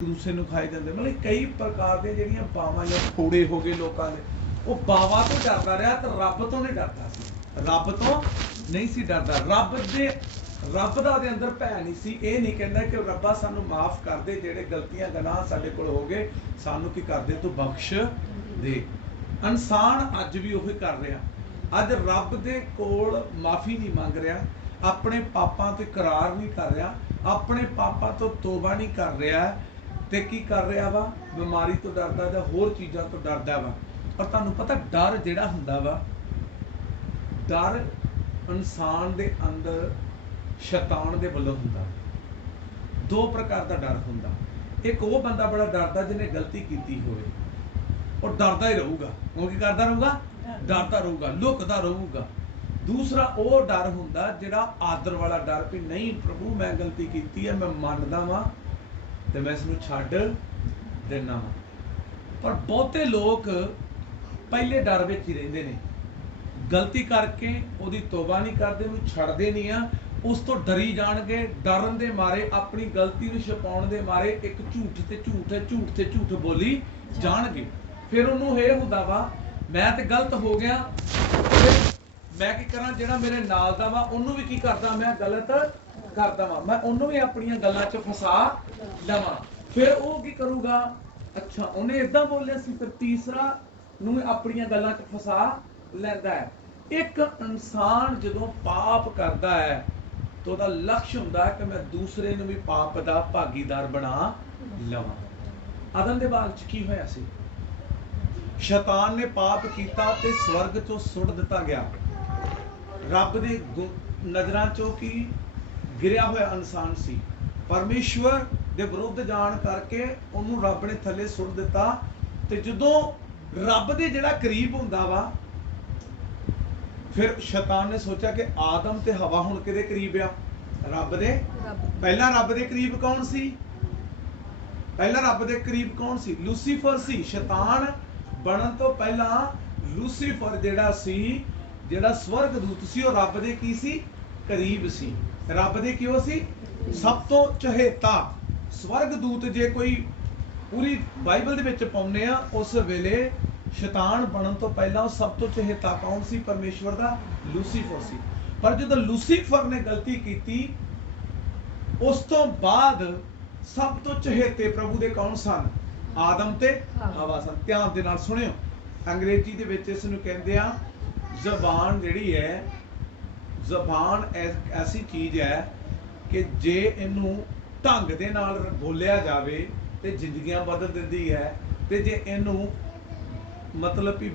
दूसरे ਨੂੰ ਖਾਈ ਜਾਂਦੇ। मतलब कई प्रकार ਦੀਆਂ ਜਿਹੜੀਆਂ ਬਾਵਾਂ ਜਾਂ ਥੋੜੇ ਹੋ ਗਏ ਲੋਕਾਂ ਦੇ, ਉਹ ਬਾਵਾਂ ਤੋਂ ਡਰਦਾ ਰਿਹਾ ਤੇ ਰੱਬ ਤੋਂ ਨਹੀਂ ਡਰਦਾ ਸੀ। ਰੱਬ ਤੋਂ ਨਹੀਂ ਸੀ ਡਰਦਾ। ਰੱਬ ਦਾ ਦੇ ਅੰਦਰ ਭੈ ਨਹੀਂ ਸੀ। ਇਹ ਨਹੀਂ ਕਹਿੰਦਾ ਕਿ ਰੱਬਾ ਸਾਨੂੰ ਮਾਫ ਕਰ ਦੇ, ਜਿਹੜੇ ਗਲਤੀਆਂ ਗੁਨਾਹ ਸਾਡੇ ਕੋਲ ਹੋ ਗਏ ਸਾਨੂੰ ਕੀ ਕਰ ਦੇ, ਤੂੰ ਬਖਸ਼ ਦੇ। ਇਨਸਾਨ ਅੱਜ ਵੀ ਉਹੀ ਕਰ ਰਿਹਾ। ਅੱਜ ਰੱਬ ਦੇ ਕੋਲ ਮਾਫੀ ਨਹੀਂ ਮੰਗ ਰਿਹਾ, ਆਪਣੇ ਪਾਪਾਂ ਤੋਂ ਇਕਰਾਰ ਨਹੀਂ ਕਰ ਰਿਹਾ, ਆਪਣੇ ਪਾਪਾਂ ਤੋਂ ਤੋਬਾ ਨਹੀਂ ਕਰ ਰਿਹਾ, ਤੇ ਕੀ ਕਰ ਰਿਹਾ ਵਾ, ਬਿਮਾਰੀ ਤੋਂ ਡਰਦਾ ਜਾਂ ਹੋਰ ਚੀਜ਼ਾਂ ਤੋਂ ਡਰਦਾ ਵਾ। ਪਰ ਤੁਹਾਨੂੰ ਪਤਾ ਡਰ ਜਿਹੜਾ ਹੁੰਦਾ ਵਾ, ਡਰ ਇਨਸਾਨ ਦੇ ਅੰਦਰ ਸ਼ੈਤਾਨ ਦੇ ਵੱਲੋਂ ਹੁੰਦਾ। ਦੋ ਪ੍ਰਕਾਰ ਦਾ ਡਰ ਹੁੰਦਾ। ਇੱਕ ਉਹ ਬੰਦਾ ਬੜਾ ਡਰਦਾ ਜਿਹਨੇ ਗਲਤੀ ਕੀਤੀ ਹੋਵੇ, ਉਹ ਡਰਦਾ ਹੀ ਰਹੂਗਾ। ਉਹ ਕੀ ਕਰਦਾ ਰਹੂਗਾ? ਡਰਦਾ ਰਹੂਗਾ, ਲੁਕਦਾ ਰਹੂਗਾ। ਦੂਸਰਾ ਉਹ ਡਰ ਹੁੰਦਾ ਜਿਹੜਾ ਆਦਰ ਵਾਲਾ ਡਰ, ਵੀ ਨਹੀਂ ਪ੍ਰਭੂ ਮੈਂ ਗਲਤੀ ਕੀਤੀ ਹੈ, ਮੈਂ ਮੰਨਦਾ ਵਾਂ ਤੇ ਮੈਂ ਇਸ ਨੂੰ ਛੱਡ ਦੇਣਾ ਵਾਂ। ਪਰ ਬਹੁਤੇ ਲੋਕ ਪਹਿਲੇ ਡਰ ਵਿੱਚ ਹੀ ਰਹਿੰਦੇ ਨੇ, ਗਲਤੀ ਕਰਕੇ ਉਹਦੀ ਤੋਬਾ ਨਹੀਂ ਕਰਦੇ, ਉਹਨੂੰ ਛੱਡਦੇ ਨਹੀਂ ਆ, ਉਸ ਤੋਂ ਡਰੀ ਜਾਣਗੇ। ਡਰਨ ਦੇ ਮਾਰੇ, ਆਪਣੀ ਗਲਤੀ ਨੂੰ ਛੁਪਾਉਣ ਦੇ ਮਾਰੇ ਇੱਕ ਝੂਠ ਤੇ ਝੂਠ ਬੋਲੀ ਜਾਣਗੇ। ਫਿਰ ਉਹਨੂੰ ਇਹ ਹੁੰਦਾ ਵਾ ਮੈਂ ਤੇ ਗਲਤ ਹੋ ਗਿਆ, ਮੈਂ ਕੀ ਕਰਾਂ, ਜਿਹੜਾ ਮੇਰੇ ਨਾਲ ਦਾ ਵਾ ਉਹਨੂੰ ਵੀ ਕੀ ਕਰਦਾ, ਮੈਂ ਗਲਤ ਕਰਦਾ ਵਾਂ, ਮੈਂ ਉਹਨੂੰ ਵੀ ਆਪਣੀਆਂ ਗੱਲਾਂ 'ਚ ਫਸਾ ਲਵਾਂ। ਫਿਰ ਉਹ ਕੀ ਕਰੂਗਾ, ਅੱਛਾ ਉਹਨੇ ਏਦਾਂ ਬੋਲਿਆ ਸੀ, ਫਿਰ ਤੀਸਰਾ ਨੂੰ ਆਪਣੀਆਂ ਗੱਲਾਂ 'ਚ ਫਸਾ ਲੈਂਦਾ ਹੈ। ਇੱਕ ਇਨਸਾਨ ਜਦੋਂ ਪਾਪ ਕਰਦਾ ਹੈ ਤਾਂ ਉਹਦਾ ਲਕਸ਼ ਹੁੰਦਾ ਹੈ ਕਿ ਮੈਂ ਦੂਸਰੇ ਨੂੰ ਵੀ ਪਾਪ ਦਾ ਭਾਗੀਦਾਰ ਬਣਾ ਲਵਾਂ। ਆਦਮ ਦੇ ਬਾਲ 'ਚ ਕੀ ਹੋਇਆ ਸੀ? ਸ਼ੈਤਾਨ ਨੇ ਪਾਪ ਕੀਤਾ ਤੇ ਸਵਰਗ 'ਚੋਂ ਸੁੱਟ ਦਿੱਤਾ ਗਿਆ। ਰੱਬ ਦੀ ਨਜ਼ਰਾਂ 'ਚੋਂ ਕੀ ਗਿਰਿਆ ਹੋਇਆ ਇਨਸਾਨ ਸੀ। ਪਰਮੇਸ਼ਵਰ ਦੇ ਵਿਰੁੱਧ ਜਾਣ ਕਰਕੇ ਉਹਨੂੰ ਰੱਬ ਨੇ ਥੱਲੇ ਸੁੱਟ ਦਿੱਤਾ। ਤੇ ਜਦੋਂ ਰੱਬ ਦੇ ਜਿਹੜਾ ਕਰੀਬ ਹੁੰਦਾ ਵਾ, ਫਿਰ ਸ਼ੈਤਾਨ ਨੇ ਸੋਚਿਆ ਕਿ ਆਦਮ ਤੇ ਹਵਾ ਹੁਣ ਕਿਹਦੇ ਕਰੀਬ ਆ? ਰੱਬ ਦੇ। ਪਹਿਲਾਂ ਰੱਬ ਦੇ ਕਰੀਬ ਕੌਣ ਸੀ? ਪਹਿਲਾਂ ਰੱਬ ਦੇ ਕਰੀਬ ਕੌਣ ਸੀ? ਲੂਸੀਫਰ ਸੀ। ਸ਼ੈਤਾਨ ਬਣਨ ਤੋਂ ਪਹਿਲਾਂ ਲੂਸੀਫਰ ਜਿਹੜਾ ਸੀ, ਜਿਹੜਾ ਸਵਰਗਦੂਤ ਸੀ, ਉਹ ਰੱਬ ਦੇ ਕੀ ਸੀ? ਕਰੀਬ ਸੀ। ਰੱਬ ਦੇ ਕਿਉਂ ਸੀ? ਸਭ ਤੋਂ ਚਹੇਤਾ ਸਵਰਗਦੂਤ। ਜੇ ਕੋਈ ਪੂਰੀ ਬਾਈਬਲ ਦੇ ਵਿੱਚ ਪਾਉਂਦੇ ਆ, ਉਸ ਵੇਲੇ ਸ਼ੈਤਾਨ ਬਣਨ ਤੋਂ ਪਹਿਲਾਂ ਉਹ ਸਭ ਤੋਂ ਚਹੇਤਾ ਕੌਣ ਸੀ? ਪਰਮੇਸ਼ਵਰ ਦਾ ਲੂਸੀਫਰ ਸੀ। ਪਰ ਜਦੋਂ ਲੂਸੀਫਰ ਨੇ ਗਲਤੀ ਕੀਤੀ, ਉਸ ਤੋਂ ਬਾਅਦ ਸਭ ਤੋਂ ਚਹੇਤੇ ਪ੍ਰਭੂ ਦੇ ਕੌਣ ਸਨ? ਆਦਮ ਤੇ ਹਵਾ ਸਨ। ਧਿਆਨ ਦੇ ਨਾਲ ਸੁਣਿਓ, ਅੰਗਰੇਜ਼ੀ ਦੇ ਵਿੱਚ ਇਸ ਨੂੰ ਕਹਿੰਦੇ ਆ ਜ਼ਬਾਨ। ਜਿਹੜੀ ਹੈ ਜ਼ਬਾਨ ਐਸੀ ਚੀਜ਼ ਹੈ ਕਿ ਜੇ ਇਹਨੂੰ ਢੰਗ ਦੇ ਨਾਲ ਬੋਲਿਆ ਜਾਵੇ ਤੇ ਜ਼ਿੰਦਗੀਆਂ ਬਦਲ ਦਿੰਦੀ ਹੈ, ਤੇ ਜੇ ਇਹਨੂੰ ਮਤਲਬ ਕਿ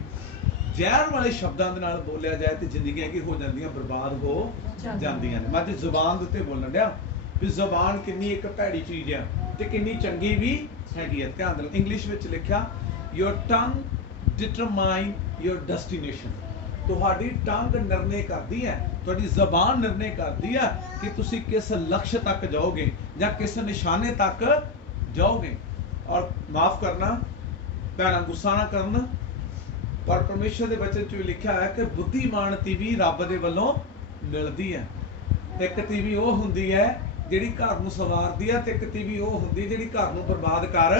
ਜ਼ਹਿਰ ਵਾਲੇ ਸ਼ਬਦਾਂ ਦੇ ਨਾਲ ਬੋਲਿਆ ਜਾਏ ਤੇ ਜ਼ਿੰਦਗੀਆਂ ਕੀ ਹੋ ਜਾਂਦੀਆਂ? ਬਰਬਾਦ ਹੋ ਜਾਂਦੀਆਂ ਨੇ। ਮੈਂ ਅੱਜ ਜ਼ੁਬਾਨ ਦੇ ਉੱਤੇ ਬੋਲਣ ਡਿਆ ਵੀ ਜ਼ੁਬਾਨ ਕਿੰਨੀ ਇੱਕ ਭੈੜੀ ਚੀਜ਼ ਆ ਤੇ ਕਿੰਨੀ ਚੰਗੀ ਵੀ ਹੈਗੀ ਹੈ। ਧਿਆਨ ਨਾਲ ਇੰਗਲਿਸ਼ ਵਿੱਚ ਲਿਖਿਆ, your tongue determine your destination। ਤੁਹਾਡੀ ਟੰਗ ਨਿਰਣੇ ਕਰਦੀ ਹੈ, ਤੁਹਾਡੀ ਜ਼ਬਾਨ ਨਿਰਣੇ ਕਰਦੀ ਹੈ ਕਿ ਤੁਸੀਂ ਕਿਸ ਲਕਸ਼ ਤੱਕ ਜਾਓਗੇ ਜਾਂ ਕਿਸ ਨਿਸ਼ਾਨੇ ਤੱਕ ਜਾਓਗੇ। ਔਰ ਮਾਫ ਕਰਨਾ ਭੈਣਾਂ, ਗੁੱਸਾ ਨਾ ਕਰਨ, ਪਰ ਪਰਮੇਸ਼ਰ ਦੇ ਬਚਨ 'ਚ ਵੀ ਲਿਖਿਆ ਹੈ ਕਿ ਬੁੱਧੀਮਾਨ ਤੀਵੀਂ ਰੱਬ ਦੇ ਵੱਲੋਂ ਮਿਲਦੀ ਹੈ। ਇੱਕ ਤੀਵੀਂ ਉਹ ਹੁੰਦੀ ਹੈ ਜਿਹੜੀ ਘਰ ਨੂੰ ਸਵਾਰਦੀ ਹੈ, ਤੇ ਇੱਕ ਤੀਵੀਂ ਉਹ ਹੁੰਦੀ ਜਿਹੜੀ ਘਰ ਨੂੰ ਬਰਬਾਦ ਕਰ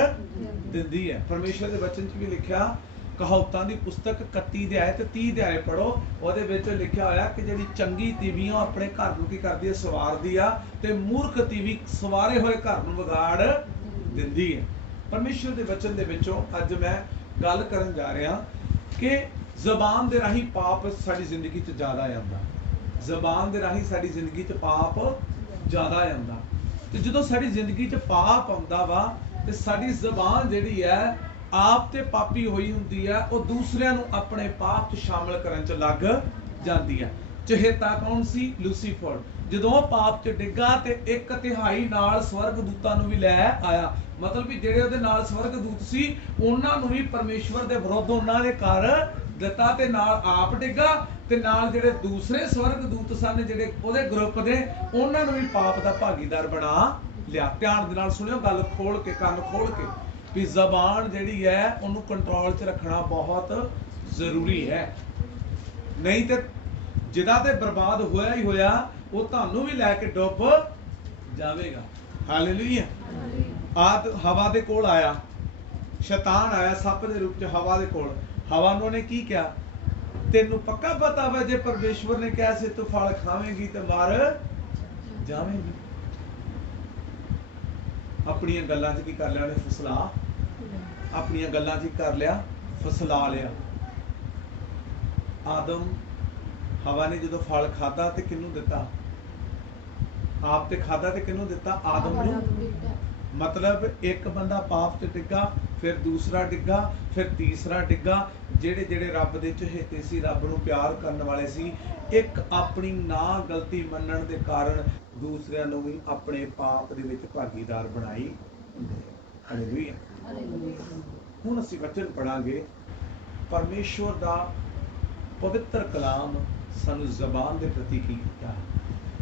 ਦਿੰਦੀ ਹੈ। ਪਰਮੇਸ਼ਰ ਦੇ ਬਚਨ 'ਚ ਵੀ ਲਿਖਿਆ, ਕਹਾਵਤਾਂ ਦੀ ਪੁਸਤਕ 31 ਅਧਿਆਇ ਤੇ 30 ਅਧਿਆਇ ਪੜੋ, ਉਹਦੇ ਵਿੱਚ ਲਿਖਿਆ ਹੋਇਆ ਕਿ ਜਿਹੜੀ ਚੰਗੀ ਤੀਵੀਂ ਆ ਆਪਣੇ ਘਰ ਨੂੰ ਕੀ ਕਰਦੀ ਹੈ? ਸਵਾਰਦੀ ਆ, ਤੇ ਮੂਰਖ ਤੀਵੀਂ ਸਵਾਰੇ ਹੋਏ ਘਰ ਨੂੰ ਵਿਗਾੜ ਦਿੰਦੀ ਹੈ। ਪਰਮੇਸ਼ਰ ਦੇ ਬਚਨ ਦੇ ਵਿੱਚੋਂ ਅੱਜ ਮੈਂ ਗੱਲ ਕਰਨ ਜਾ ਰਿਹਾ ਕਿ ਜ਼ਬਾਨ ਦੇ ਰਾਹੀਂ ਪਾਪ ਸਾਡੀ ਜ਼ਿੰਦਗੀ 'ਚ ਜ਼ਿਆਦਾ ਆਉਂਦਾ। ਜ਼ਬਾਨ ਦੇ ਰਾਹੀਂ ਸਾਡੀ ਜ਼ਿੰਦਗੀ 'ਚ ਪਾਪ ਜ਼ਿਆਦਾ ਆਉਂਦਾ। ਤੇ ਜਦੋਂ ਸਾਡੀ ਜ਼ਿੰਦਗੀ 'ਚ ਪਾਪ ਆਉਂਦਾ ਵਾ, ਤੇ ਸਾਡੀ ਜ਼ਬਾਨ ਜਿਹੜੀ ਹੈ ਆਪ ਤੇ ਪਾਪੀ ਹੋਈ ਹੁੰਦੀ ਹੈ, ਉਹ ਦੂਸਰਿਆਂ ਨੂੰ ਆਪਣੇ ਪਾਪ 'ਚ ਸ਼ਾਮਲ ਕਰਨ 'ਚ ਲੱਗ ਜਾਂਦੀ ਹੈ। ਚਹੇਤਾ ਕੌਣ ਸੀ? ਲੂਸੀਫਰ। ਜਦੋਂ ਉਹ ਪਾਪ 'ਚ ਡਿੱਗਾ ਤੇ 1/3 ਨਾਲ ਸਵਰਗਦੂਤਾਂ ਨੂੰ ਵੀ ਲੈ ਆਇਆ। ਮਤਲਬ ਵੀ ਜਿਹੜੇ ਉਹਦੇ ਨਾਲ ਸਵਰਗਦੂਤ ਸੀ, ਉਹਨਾਂ ਨੂੰ ਵੀ ਪਰਮੇਸ਼ਵਰ ਦੇ ਵਿਰੁੱਧ ਉਹਨਾਂ ਦੇ ਕਰ ਦਿੱਤਾ, ਤੇ ਨਾਲ ਆਪ ਡਿੱਗਾ, ਤੇ ਨਾਲ ਜਿਹੜੇ ਦੂਸਰੇ ਸਵਰਗਦੂਤ ਸਨ ਜਿਹੜੇ ਉਹਦੇ ਗਰੁੱਪ ਦੇ, ਉਹਨਾਂ ਨੂੰ ਵੀ ਪਾਪ ਦਾ ਭਾਗੀਦਾਰ ਬਣਾ ਲਿਆ। ਧਿਆਨ ਦੇ ਨਾਲ ਸੁਣਿਓ, ਗੱਲ ਖੋਲ ਕੇ, ਕੰਨ ਖੋਲ ਕੇ, ਵੀ ਜ਼ਬਾਨ ਜਿਹੜੀ ਹੈ ਉਹਨੂੰ ਕੰਟਰੋਲ 'ਚ ਰੱਖਣਾ ਬਹੁਤ ਜ਼ਰੂਰੀ ਹੈ। ਨਹੀਂ ਤੇ ਜਿਹਦਾ ਤੇ ਬਰਬਾਦ ਹੋਇਆ ਹੀ ਹੋਇਆ, ਉਹ ਤੁਹਾਨੂੰ ਵੀ ਲੈ ਕੇ ਡੁੱਬ ਜਾਵੇਗਾ। ਹਾਲੇਲੂਇਆ। ਆਦ ਹਵਾ ਦੇ ਕੋਲ ਆਇਆ, ਸ਼ੈਤਾਨ ਆਇਆ ਸੱਪ ਦੇ ਰੂਪ ਚ ਹਵਾ ਦੇ ਕੋਲ। ਹਵਾ ਨੂੰ ਉਹਨੇ ਕੀ ਕਿਹਾ, ਤੈਨੂੰ ਪੱਕਾ ਪਤਾ ਵਾ ਜੇ ਪਰਮੇਸ਼ਵਰ ਨੇ ਕਿਹਾ ਸੀ ਤੂੰ ਫਲ ਖਾਵੇਂਗੀ ਤੇ ਮਰ ਜਾਵੇਂਗੀ। ਆਪਣੀਆਂ ਗੱਲਾਂ 'ਚ ਕੀ ਕਰ ਲਿਆ ਉਹਨੇ, ਫਸਲਾ। ਆਪਣੀਆਂ ਗੱਲਾਂ 'ਚ ਕਰ ਲਿਆ, ਫਸਲਾ ਲਿਆ। ਆਦਮ ਹਵਾ ਨੇ ਜਦੋਂ ਫਲ ਖਾਦਾ ਤੇ ਕਿਹਨੂੰ ਦਿੱਤਾ, ਆਪ ਤੇ ਖਾਦਾ ਤੇ ਕਿਹਨੂੰ ਦਿੱਤਾ, ਆਦਮ ਨੂੰ। ਮਤਲਬ ਇੱਕ ਬੰਦਾ ਪਾਪ 'ਚ ਡਿੱਗਾ, ਫਿਰ ਦੂਸਰਾ ਡਿੱਗਾ, ਫਿਰ ਤੀਸਰਾ ਡਿੱਗਾ। ਜਿਹੜੇ ਜਿਹੜੇ ਰੱਬ ਦੇ ਚਹੇਤੇ ਸੀ, ਰੱਬ ਨੂੰ ਪਿਆਰ ਕਰਨ ਵਾਲੇ ਸੀ, ਇੱਕ ਆਪਣੀ ਨਾ ਗਲਤੀ ਮੰਨਣ ਦੇ ਕਾਰਨ ਦੂਸਰਿਆਂ ਨੂੰ ਵੀ ਆਪਣੇ ਪਾਪ ਦੇ ਵਿੱਚ ਭਾਗੀਦਾਰ ਬਣਾਈ। ਹਾਲੇਲੂਇਆ। ਹੁਣ ਅਸੀਂ ਵਚਨ ਪੜਾਂਗੇ। ਪਰਮੇਸ਼ਵਰ ਦਾ ਪਵਿੱਤਰ ਕਲਾਮ ਸਾਨੂੰ ਜ਼ਬਾਨ ਦੇ ਪ੍ਰਤੀ ਕੀ ਕੀਤਾ।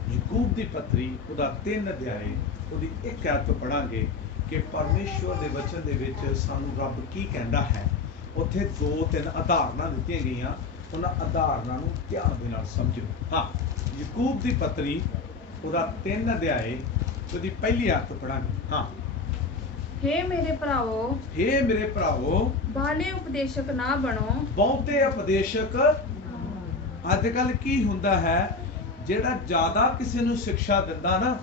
ਯਾਕੂਬ ਦੀ ਪੱਤਰੀ ਉਹਦਾ 3 ਅਧਿਆਏ ਉਹਦੀ 1 ਆਇਤ ਤੋਂ ਪੜਾਂਗੇ ਕਿ ਪਰਮੇਸ਼ਵਰ ਦੇ ਵਚਨ ਦੇ ਵਿੱਚ ਸਾਨੂੰ ਰੱਬ ਕੀ ਕਹਿੰਦਾ ਹੈ। ਉੱਥੇ 2-3 ਉਦਾਹਰਨਾਂ ਦਿੱਤੀਆਂ ਗਈਆਂ, ਉਹਨਾਂ ਉਦਾਹਰਨਾਂ ਨੂੰ ਧਿਆਨ ਦੇ ਨਾਲ ਸਮਝੋ। ਹਾਂ, ਯਾਕੂਬ ਦੀ ਪੱਤਰੀ ਉਹਦਾ 3 ਅਧਿਆਏ ਉਹਦੀ 1 ਆਇਤ ਤੋਂ ਪੜਾਂਗੇ। ਹਾਂ, हे ਮੇਰੇ ਭਰਾਵੋ, हे ਮੇਰੇ ਭਰਾਵੋ, ਬਾਹਲੇ ਉਪਦੇਸ਼ਕ ਨਾ ਬਣੋ। ਬਹੁਤੇ ਉਪਦੇਸ਼ਕ। ਅੱਜ ਕੱਲ ਕੀ ਹੁੰਦਾ ਹੈ, ਜਿਹੜਾ ਜ਼ਿਆਦਾ ਕਿਸੇ ਨੂੰ ਸਿੱਖਿਆ ਦਿੰਦਾ ਨਾ,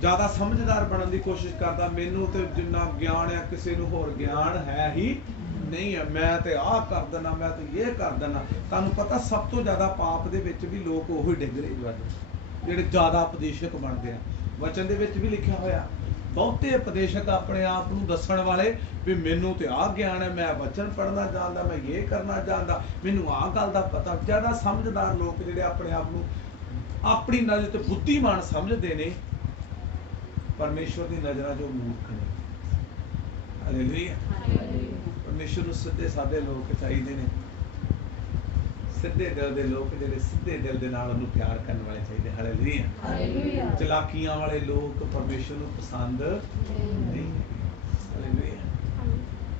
ਜ਼ਿਆਦਾ ਸਮਝਦਾਰ ਬਣਨ ਦੀ ਕੋਸ਼ਿਸ਼ ਕਰਦਾ, ਮੈਨੂੰ ਤੇ ਜਿੰਨਾ ਗਿਆਨ ਹੈ ਕਿਸੇ ਨੂੰ ਹੋਰ ਗਿਆਨ ਹੈ ਹੀ ਨਹੀਂ ਹੈ, ਮੈਂ ਤੇ ਆਹ ਕਰ ਦੇਣਾ, ਮੈਂ ਤੇ ਇਹ ਕਰ ਦੇਣਾ। ਤੁਹਾਨੂੰ ਪਤਾ ਸਭ ਤੋਂ ਜ਼ਿਆਦਾ ਪਾਪ ਦੇ ਵਿੱਚ ਵੀ ਲੋਕ ਉਹੀ ਡਿੱਗ ਰਹੇ ਜਿਹੜੇ ਜ਼ਿਆਦਾ ਉਪਦੇਸ਼ਕ ਬਣਦੇ ਆ। ਵਚਨ ਦੇ ਵਿੱਚ ਵੀ ਲਿਖਿਆ ਹੋਇਆ, ਬਹੁਤੇ ਉਪਦੇਸ਼ਕ ਆਪਣੇ ਆਪ ਨੂੰ ਦੱਸਣ ਵਾਲੇ ਵੀ ਮੈਨੂੰ ਤੇ ਆਹ ਗਿਆਨ ਹੈ, ਮੈਂ ਵਚਨ ਪੜ੍ਹਨਾ ਜਾਣਦਾ, ਮੈਂ ਇਹ ਕਰਨਾ ਜਾਣਦਾ, ਮੈਨੂੰ ਆਹ ਗੱਲ ਦਾ ਪਤਾ। ਜ਼ਿਆਦਾ ਸਮਝਦਾਰ ਲੋਕ ਜਿਹੜੇ ਆਪਣੇ ਆਪ ਨੂੰ ਆਪਣੀ ਨਜ਼ਰ ਤੇ ਬੁੱਧੀਮਾਨ ਸਮਝਦੇ ਨੇ, ਪਰਮੇਸ਼ਵਰ ਦੀ ਨਜ਼ਰਾਂ 'ਚ ਉਹ ਮੂਰਖ ਨੇ। ਹਾਲੇਲੂਇਆ। ਪਰਮੇਸ਼ਵਰ ਨੂੰ ਸਿੱਧੇ ਸਾਦੇ ਲੋਕ ਚਾਹੀਦੇ ਨੇ, ਸਿੱਧੇ ਦਿਲ ਦੇ ਲੋਕ, ਜਿਹੜੇ ਸਿੱਧੇ ਦਿਲ ਦੇ ਨਾਲ ਉਹਨੂੰ ਪਿਆਰ ਕਰਨ ਵਾਲੇ ਚਾਹੀਦੇ। ਹਾਲੇਲੂਇਆ। ਚਲਾਕੀਆਂ ਵਾਲੇ ਲੋਕ ਪਰਮੇਸ਼ਵਰ ਨੂੰ ਪਸੰਦ ਨਹੀਂ। ਹਾਲੇਲੂਇਆ।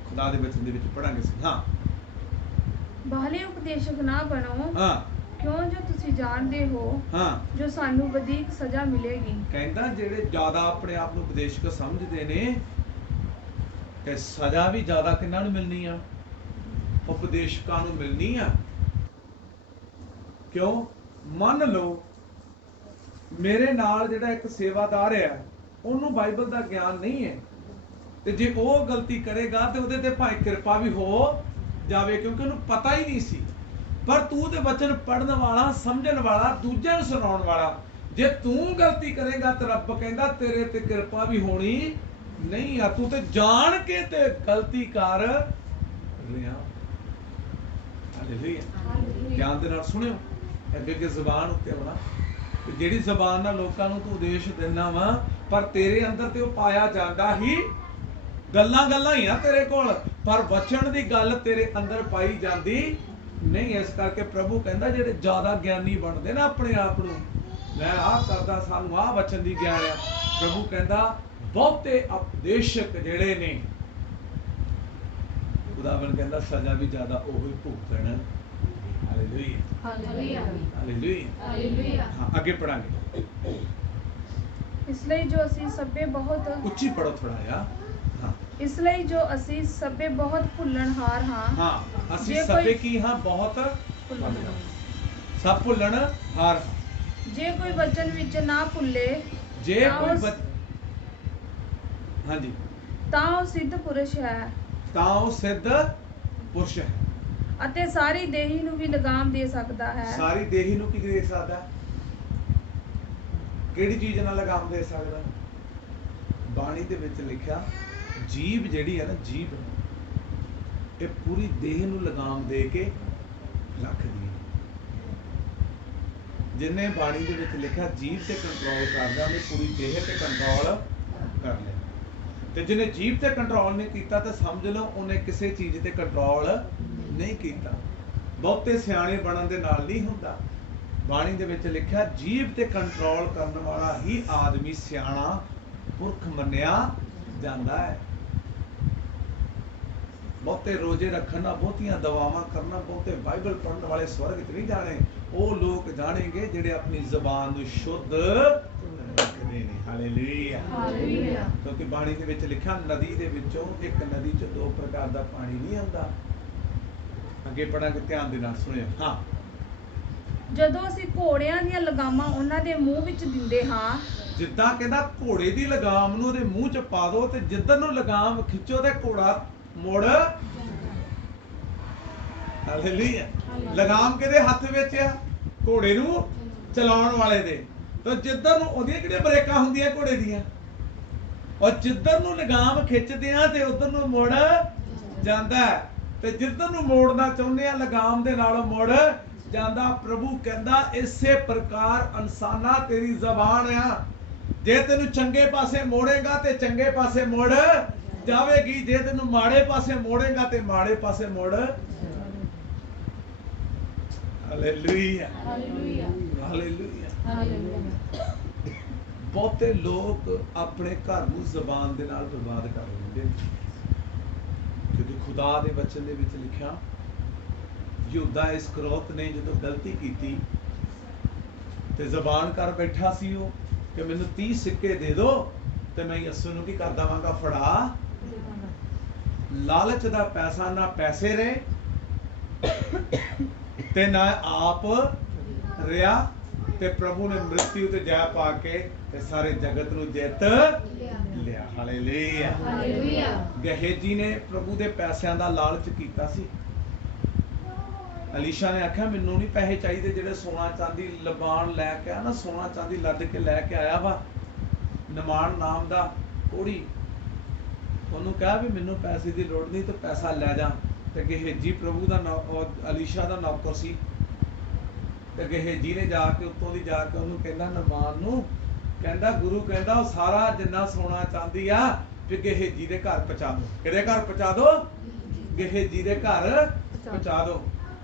ਖੁਦਾ ਦੇ ਵਚਨ ਦੇ ਵਿੱਚ ਪੜਾਂਗੇ। ਹਾਂ, ਬਾਹਲੇ ਉਪਦੇਸ਼ਕ ਨਾ ਬਣੋ। ਹਾਂ, ਕਿਉਂ ਜੋ ਤੁਸੀਂ ਜਾਣਦੇ ਹੋ ਹਾਂ, ਜੋ ਸਾਨੂੰ ਵਧੀਕ ਸਜ਼ਾ ਮਿਲੇਗੀ। ਕਹਿੰਦਾ ਜਿਹੜੇ ਜ਼ਿਆਦਾ ਆਪਣੇ ਆਪ ਨੂੰ ਉਪਦੇਸ਼ਕ ਸਮਝਦੇ ਨੇ ਤੇ ਸਜ਼ਾ ਵੀ ਜ਼ਿਆਦਾ ਕਿਹਨਾਂ ਨੂੰ ਮਿਲਣੀ ਆ, ਉਪਦੇਸ਼ਕਾਂ ਨੂੰ ਮਿਲਣੀ ਆ। ਕਿਉਂ? ਮੰਨ ਲਓ ਮੇਰੇ ਨਾਲ ਜਿਹੜਾ ਇੱਕ ਸੇਵਾਦਾਰ ਹੈ, ਉਹਨੂੰ ਬਾਈਬਲ ਦਾ ਗਿਆਨ ਨਹੀਂ ਹੈ, ਤੇ ਜੇ ਉਹ ਗਲਤੀ ਕਰੇਗਾ ਤੇ ਉਹਦੇ ਤੇ ਭਾਵੇਂ ਕਿਰਪਾ ਵੀ ਹੋ ਜਾਵੇ, ਕਿਉਂਕਿ ਉਹਨੂੰ ਪਤਾ ਹੀ ਨਹੀਂ ਸੀ। ਪਰ ਤੂੰ ਤੇ ਵਚਨ ਪੜ੍ਹਨ ਵਾਲਾ, ਸਮਝਣ ਵਾਲਾ, ਦੂਜਿਆਂ ਨੂੰ ਸੁਣਾਉਣ ਵਾਲਾ, ਜੇ ਤੂੰ ਗਲਤੀ ਕਰੇਗਾ ਤੇ ਰੱਬ ਕਹਿੰਦਾ ਤੇਰੇ ਤੇ ਕਿਰਪਾ ਵੀ ਹੋਣੀ ਨਹੀਂ ਆ। ਤੂੰ ਤੇ ਜਾਣ ਕੇ ਤੇ ਗਲਤੀ ਕਰ ਰਿਹਾ। ਹਾਲੇਲੂਇਆ। ਧਿਆਨ ਦੇ ਨਾਲ ਸੁਣਿਓ, ਅੱਗੇ ਅੱਗੇ ਜ਼ਬਾਨ ਉੱਤੇ ਆਉਣਾ। ਜਿਹੜੀ ਜ਼ਬਾਨ ਨਾਲ ਲੋਕਾਂ ਨੂੰ ਤੂੰ ਉਦੇਸ਼ ਦਿੰਦਾ ਵਾ, ਪਰ ਤੇਰੇ ਅੰਦਰ ਤੇ ਉਹ ਪਾਇਆ ਜਾਂਦਾ ਹੀ ਗੱਲਾਂ ਹੀ ਆ ਤੇਰੇ ਕੋਲ, ਪਰ ਵਚਨ ਦੀ ਗੱਲ ਤੇਰੇ ਅੰਦਰ ਪਾਈ ਜਾਂਦੀ ਨਹੀਂ। ਇਸ ਕਰਕੇ ਪ੍ਰਭੂ ਕਹਿੰਦਾ ਜਿਹੜੇ ਜ਼ਿਆਦਾ ਗਿਆਨੀ ਬਣਦੇ ਨਾ ਆਪਣੇ ਆਪ ਨੂੰ, ਮੈਂ ਆਹ ਕਰਦਾ, ਸਾਨੂੰ ਆਹ ਵਚਨ ਦੀ ਗਿਆਨ ਆ, ਪ੍ਰਭੂ ਕਹਿੰਦਾ ਬਹੁਤੇ ਉਪਦੇਸ਼ਕ ਜਿਹੜੇ ਨੇ, ਖੁਦਾਵੰਦ ਕਹਿੰਦਾ ਸਜ਼ਾ ਵੀ ਜ਼ਿਆਦਾ ਉਹੀ ਭੁਗਤਣ। ਹਾਲੇਲੂਇਆ। ਹਾਲੇਲੂਇਆ। ਹਾਲੇਲੂਇਆ। ਹਾਂ, ਅੱਗੇ ਪੜਾਂਗੇ। ਇਸ ਲਈ ਜੋ ਅਸੀਂ ਸਭੇ ਬਹੁਤ, ਉੱਚੀ ਪੜੋ ਥੋੜਾ ਜਿਹਾ। ਹਾਂ, ਇਸ ਲਈ ਜੋ ਅਸੀਂ ਸਭੇ ਬਹੁਤ ਭੁੱਲਣਹਾਰ ਹਾਂ। ਹਾਂ, ਅਸੀਂ ਸਭੇ ਕੀ ਹਾਂ, ਬਹੁਤ ਸਭ ਭੁੱਲਣਹਾਰ ਹਾਂ। ਜੇ ਕੋਈ ਵਚਨ ਵਿੱਚ ਨਾ ਭੁੱਲੇ, ਜੇ ਕੋਈ ਹਾਂਜੀ, ਤਾਂ ਉਹ ਸਿੱਧ ਪੁਰਸ਼ ਹੈ, ਤਾਂ ਉਹ ਸਿੱਧ ਪੁਰਸ਼ ਹੈ, ਅਤੇ ਸਾਰੀ ਦੇਹੀ ਨੂੰ ਵੀ ਲਗਾਮ ਦੇ ਸਕਦਾ ਹੈ। ਸਾਰੀ ਦੇਹੀ ਨੂੰ ਕੀ ਦੇ ਸਕਦਾ? ਕਿਹੜੀ ਚੀਜ਼ ਨਾਲ ਲਗਾਮ ਦੇ ਸਕਦਾ? ਬਾਣੀ ਦੇ ਵਿੱਚ ਲਿਖਿਆ, ਜੀਭ ਜਿਹੜੀ ਹੈ ਨਾ, ਜੀਭ ਇਹ ਪੂਰੀ ਦੇਹ ਨੂੰ ਲਗਾਮ ਦੇ ਕੇ ਰੱਖਦੀ ਹੈ। ਜਿੰਨੇ ਬਾਣੀ ਦੇ ਵਿੱਚ ਲਿਖਿਆ ਜੀਭ ਤੇ ਕੰਟਰੋਲ ਕਰਦਾ, ਉਹਨੇ ਪੂਰੀ ਦੇਹ ਤੇ ਕੰਟਰੋਲ ਕਰ ਲਿਆ। ਤੇ ਜਿਹਨੇ ਜੀਭ ਤੇ ਕੰਟਰੋਲ ਨਹੀਂ ਕੀਤਾ ਤਾਂ ਸਮਝ ਲਓ ਉਹਨੇ ਕਿਸੇ ਚੀਜ਼ ਤੇ ਕੰਟਰੋਲ ਨਹੀਂ ਕੀਤਾ। ਬਹੁਤੇ ਸਿਆਣੇ ਬਣਨ ਦੇ ਨਾਲ ਨਹੀਂ ਹੁੰਦਾ। ਬਾਣੀ ਦੇ ਵਿੱਚ ਲਿਖਿਆ ਜੀਭ ਤੇ ਕੰਟਰੋਲ ਕਰਨ ਵਾਲਾ ਹੀ ਆਦਮੀ ਸਿਆਣਾ ਪੁਰਖ ਮੰਨਿਆ ਜਾਂਦਾ ਹੈ। ਬਹੁਤੇ ਰੋਜ਼ੇ ਰੱਖਣਾ, ਬਹੁਤੀਆਂ ਦਵਾਵਾਂ ਕਰਨਾ, ਬਹੁਤੇ ਬਾਈਬਲ ਪੜ੍ਹਨ ਵਾਲੇ ਸਵਰਗ 'ਚ ਨਹੀਂ ਜਾਣੇ। ਉਹ ਲੋਕ ਜਾਣੇਗੇ ਜਿਹੜੇ ਆਪਣੀ ਜ਼ਬਾਨ ਨੂੰ ਸ਼ੁੱਧ ਰੱਖਦੇ ਨੇ। ਹਾਲੇਲੂਇਆ। ਹਾਲੇਲੂਇਆ। ਕਿਉਂਕਿ ਬਾਣੀ ਦੇ ਵਿੱਚ ਲਿਖਿਆ ਨਦੀ ਦੇ ਵਿੱਚੋਂ ਇੱਕ ਨਦੀ 'ਚ ਦੋ ਪ੍ਰਕਾਰ ਦਾ ਪਾਣੀ ਨਹੀਂ ਆਉਂਦਾ। ਅੱਗੇ ਪੜਾਂਗੇ, ਧਿਆਨ ਦੇ ਨਾਲ ਸੁਣਿਓ। ਹਾਂ, ਜਦੋਂ ਅਸੀਂ ਘੋੜਿਆਂ ਦੀਆਂ ਲਗਾਮਾਂ ਉਹਨਾਂ ਦੇ ਮੂੰਹ ਵਿੱਚ ਦਿੰਦੇ ਹਾਂ, ਜਿੱਦਾਂ ਕਹਿੰਦਾ ਘੋੜੇ ਦੀ ਲਗਾਮ ਨੂੰ ਉਹਦੇ ਮੂੰਹ 'ਚ ਪਾ ਦੋ ਤੇ ਜਿੱਧਰ ਨੂੰ ਲਗਾਮ ਖਿੱਚੋ ਤੇ ਘੋੜਾ ਮੁੜ। ਹਾਲੇਲੂਇਆ। ਲਗਾਮ ਕਿਹਦੇ ਹੱਥ ਵਿੱਚ ਆ? ਘੋੜੇ ਨੂੰ ਚਲਾਉਣ ਵਾਲੇ ਦੇ। ਤੇ ਜਿੱਧਰ ਨੂੰ ਉਹਦੀਆਂ ਕਿਹੜੀਆਂ ਬ੍ਰੇਕਾਂ ਹੁੰਦੀਆਂ ਘੋੜੇ ਦੀਆਂ, ਔਰ ਜਿੱਧਰ ਨੂੰ ਲਗਾਮ ਖਿੱਚਦੇ ਆ ਤੇ ਉਧਰ ਨੂੰ ਮੁੜ ਜਾਂਦਾ ਹੈ। ਤੇ ਜਿੱਧਰ ਨੂੰ ਮੋੜਨਾ ਚਾਹੁੰਦੇ ਆ ਲਗਾਮ ਦੇ ਨਾਲ ਮੁੜ ਜਾਂਦਾ। ਪ੍ਰਭੂ ਕਹਿੰਦਾ ਇਸੇ ਪ੍ਰਕਾਰ ਇਨਸਾਨਾ ਤੇਰੀ ਜ਼ਬਾਨ ਆ, ਜੇ ਤੈਨੂੰ ਚੰਗੇ ਪਾਸੇ ਮੋੜੇਗਾ ਤੇ ਚੰਗੇ ਪਾਸੇ ਮੁੜ ਜਾਵੇਗੀ, ਜੇ ਤੈਨੂੰ ਮਾੜੇ ਪਾਸੇ ਮੋੜੇਗਾ ਤੇ ਮਾੜੇ ਪਾਸੇ ਮੁੜ। ਹਾਲੇਲੂਇਆ। ਹਾਲੇਲੂਇਆ। ਹਾਲੇਲੂਇਆ। ਹਾਲੇਲੂਇਆ। ਬਹੁਤੇ ਲੋਕ ਆਪਣੇ ਘਰ ਨੂੰ ਜ਼ਬਾਨ ਦੇ ਨਾਲ ਬਰਬਾਦ ਕਰ ਲੈਂਦੇ ਨੇ। ਕਿਉਂਕਿ ਖੁਦਾ ਦੇ ਵਚਨ ਦੇ ਵਿੱਚ ਲਿਖਿਆ, ਯਹੂਦਾ ਇਸਕਰੀਓਤ ਨੇ ਜਦੋਂ ਗਲਤੀ ਕੀਤੀ ਤੇ ਜ਼ਬਾਨ ਕਰ ਬੈਠਾ ਸੀ ਉਹ ਕਿ ਮੈਨੂੰ 30 ਸਿੱਕੇ ਦੇ ਦਿਓ ਤੇ ਮੈਂ ਯਿਸੂ ਨੂੰ ਕੀ ਕਰ ਦੇਵਾਂਗਾ, ਫੜਾ। ਲਾਲਚ ਦਾ ਪੈਸਾ ਨਾ ਪੈਸੇ ਰਹੇ ਤੇ ਨਾ ਆਪ ਰਿਹਾ, ਤੇ ਪ੍ਰਭੂ ਨੇ ਮ੍ਰਿਤਿੂ ਤੇ ਜੈ ਪਾ ਕੇ ਤੇ ਸਾਰੇ ਜਗਤ ਨੂੰ ਜਿੱਤ ਲਿਆ। ਹਾਲੇਲੂਇਆ। ਹਾਲੇਲੂਇਆ। ਗਹੇਜੀ ਨੇ ਪ੍ਰਭੂ ਦੇ ਪੈਸਿਆਂ ਦਾ ਲਾਲਚ ਕੀਤਾ ਸੀ। ਅਲੀਸ਼ਾ ਨੇ ਆਖਿਆ ਮੈਨੂੰ ਨਹੀਂ ਪੈਸੇ ਚਾਹੀਦੇ ਜਿਹੜੇ ਸੋਨਾ ਚਾਂਦੀ ਲਬਾਨ ਲੈ ਕੇ ਆ ਨਾ, ਸੋਨਾ ਚਾਂਦੀ ਲੱਦ ਕੇ ਲੈ ਕੇ ਆਇਆ ਵਾ ਨਮਾਨ ਨਾਮ ਦਾ ਕੋੜੀ, ਉਹਨੂੰ ਕਿਹਾ ਵੀ ਮੈਨੂੰ ਪੈਸੇ ਦੀ ਲੋੜ ਨਹੀਂ, ਤੇ ਪੈਸਾ ਲੈ ਜਾ। ਤੇ ਗਹੇਜੀ ਪ੍ਰਭੂ ਦਾ ਅਲੀਸ਼ਾ ਦਾ ਨੌਕਰ ਸੀ, ਤੇ ਗਹੇਜੀ ਨੇ ਜਾ ਕੇ ਉੱਤੋਂ ਦੀ ਜਾ ਕੇ ਉਹਨੂੰ ਕਹਿੰਦਾ, ਨਮਾਨ ਨੂੰ ਕਹਿੰਦਾ, ਗੁਰੂ ਕਹਿੰਦਾ ਉਹ ਸਾਰਾ ਜਿੰਨਾ ਸੋਨਾ ਚਾਂਦੀ ਆ ਵੀ ਗਹੇਜੀ ਦੇ ਘਰ ਪਹੁੰਚਾ ਦੋ। ਕਿਹਦੇ ਘਰ ਪਹੁੰਚਾ ਦੋ? ਗਹੇਜੀ ਦੇ ਘਰ ਪਹੁੰਚਾ ਦੋ।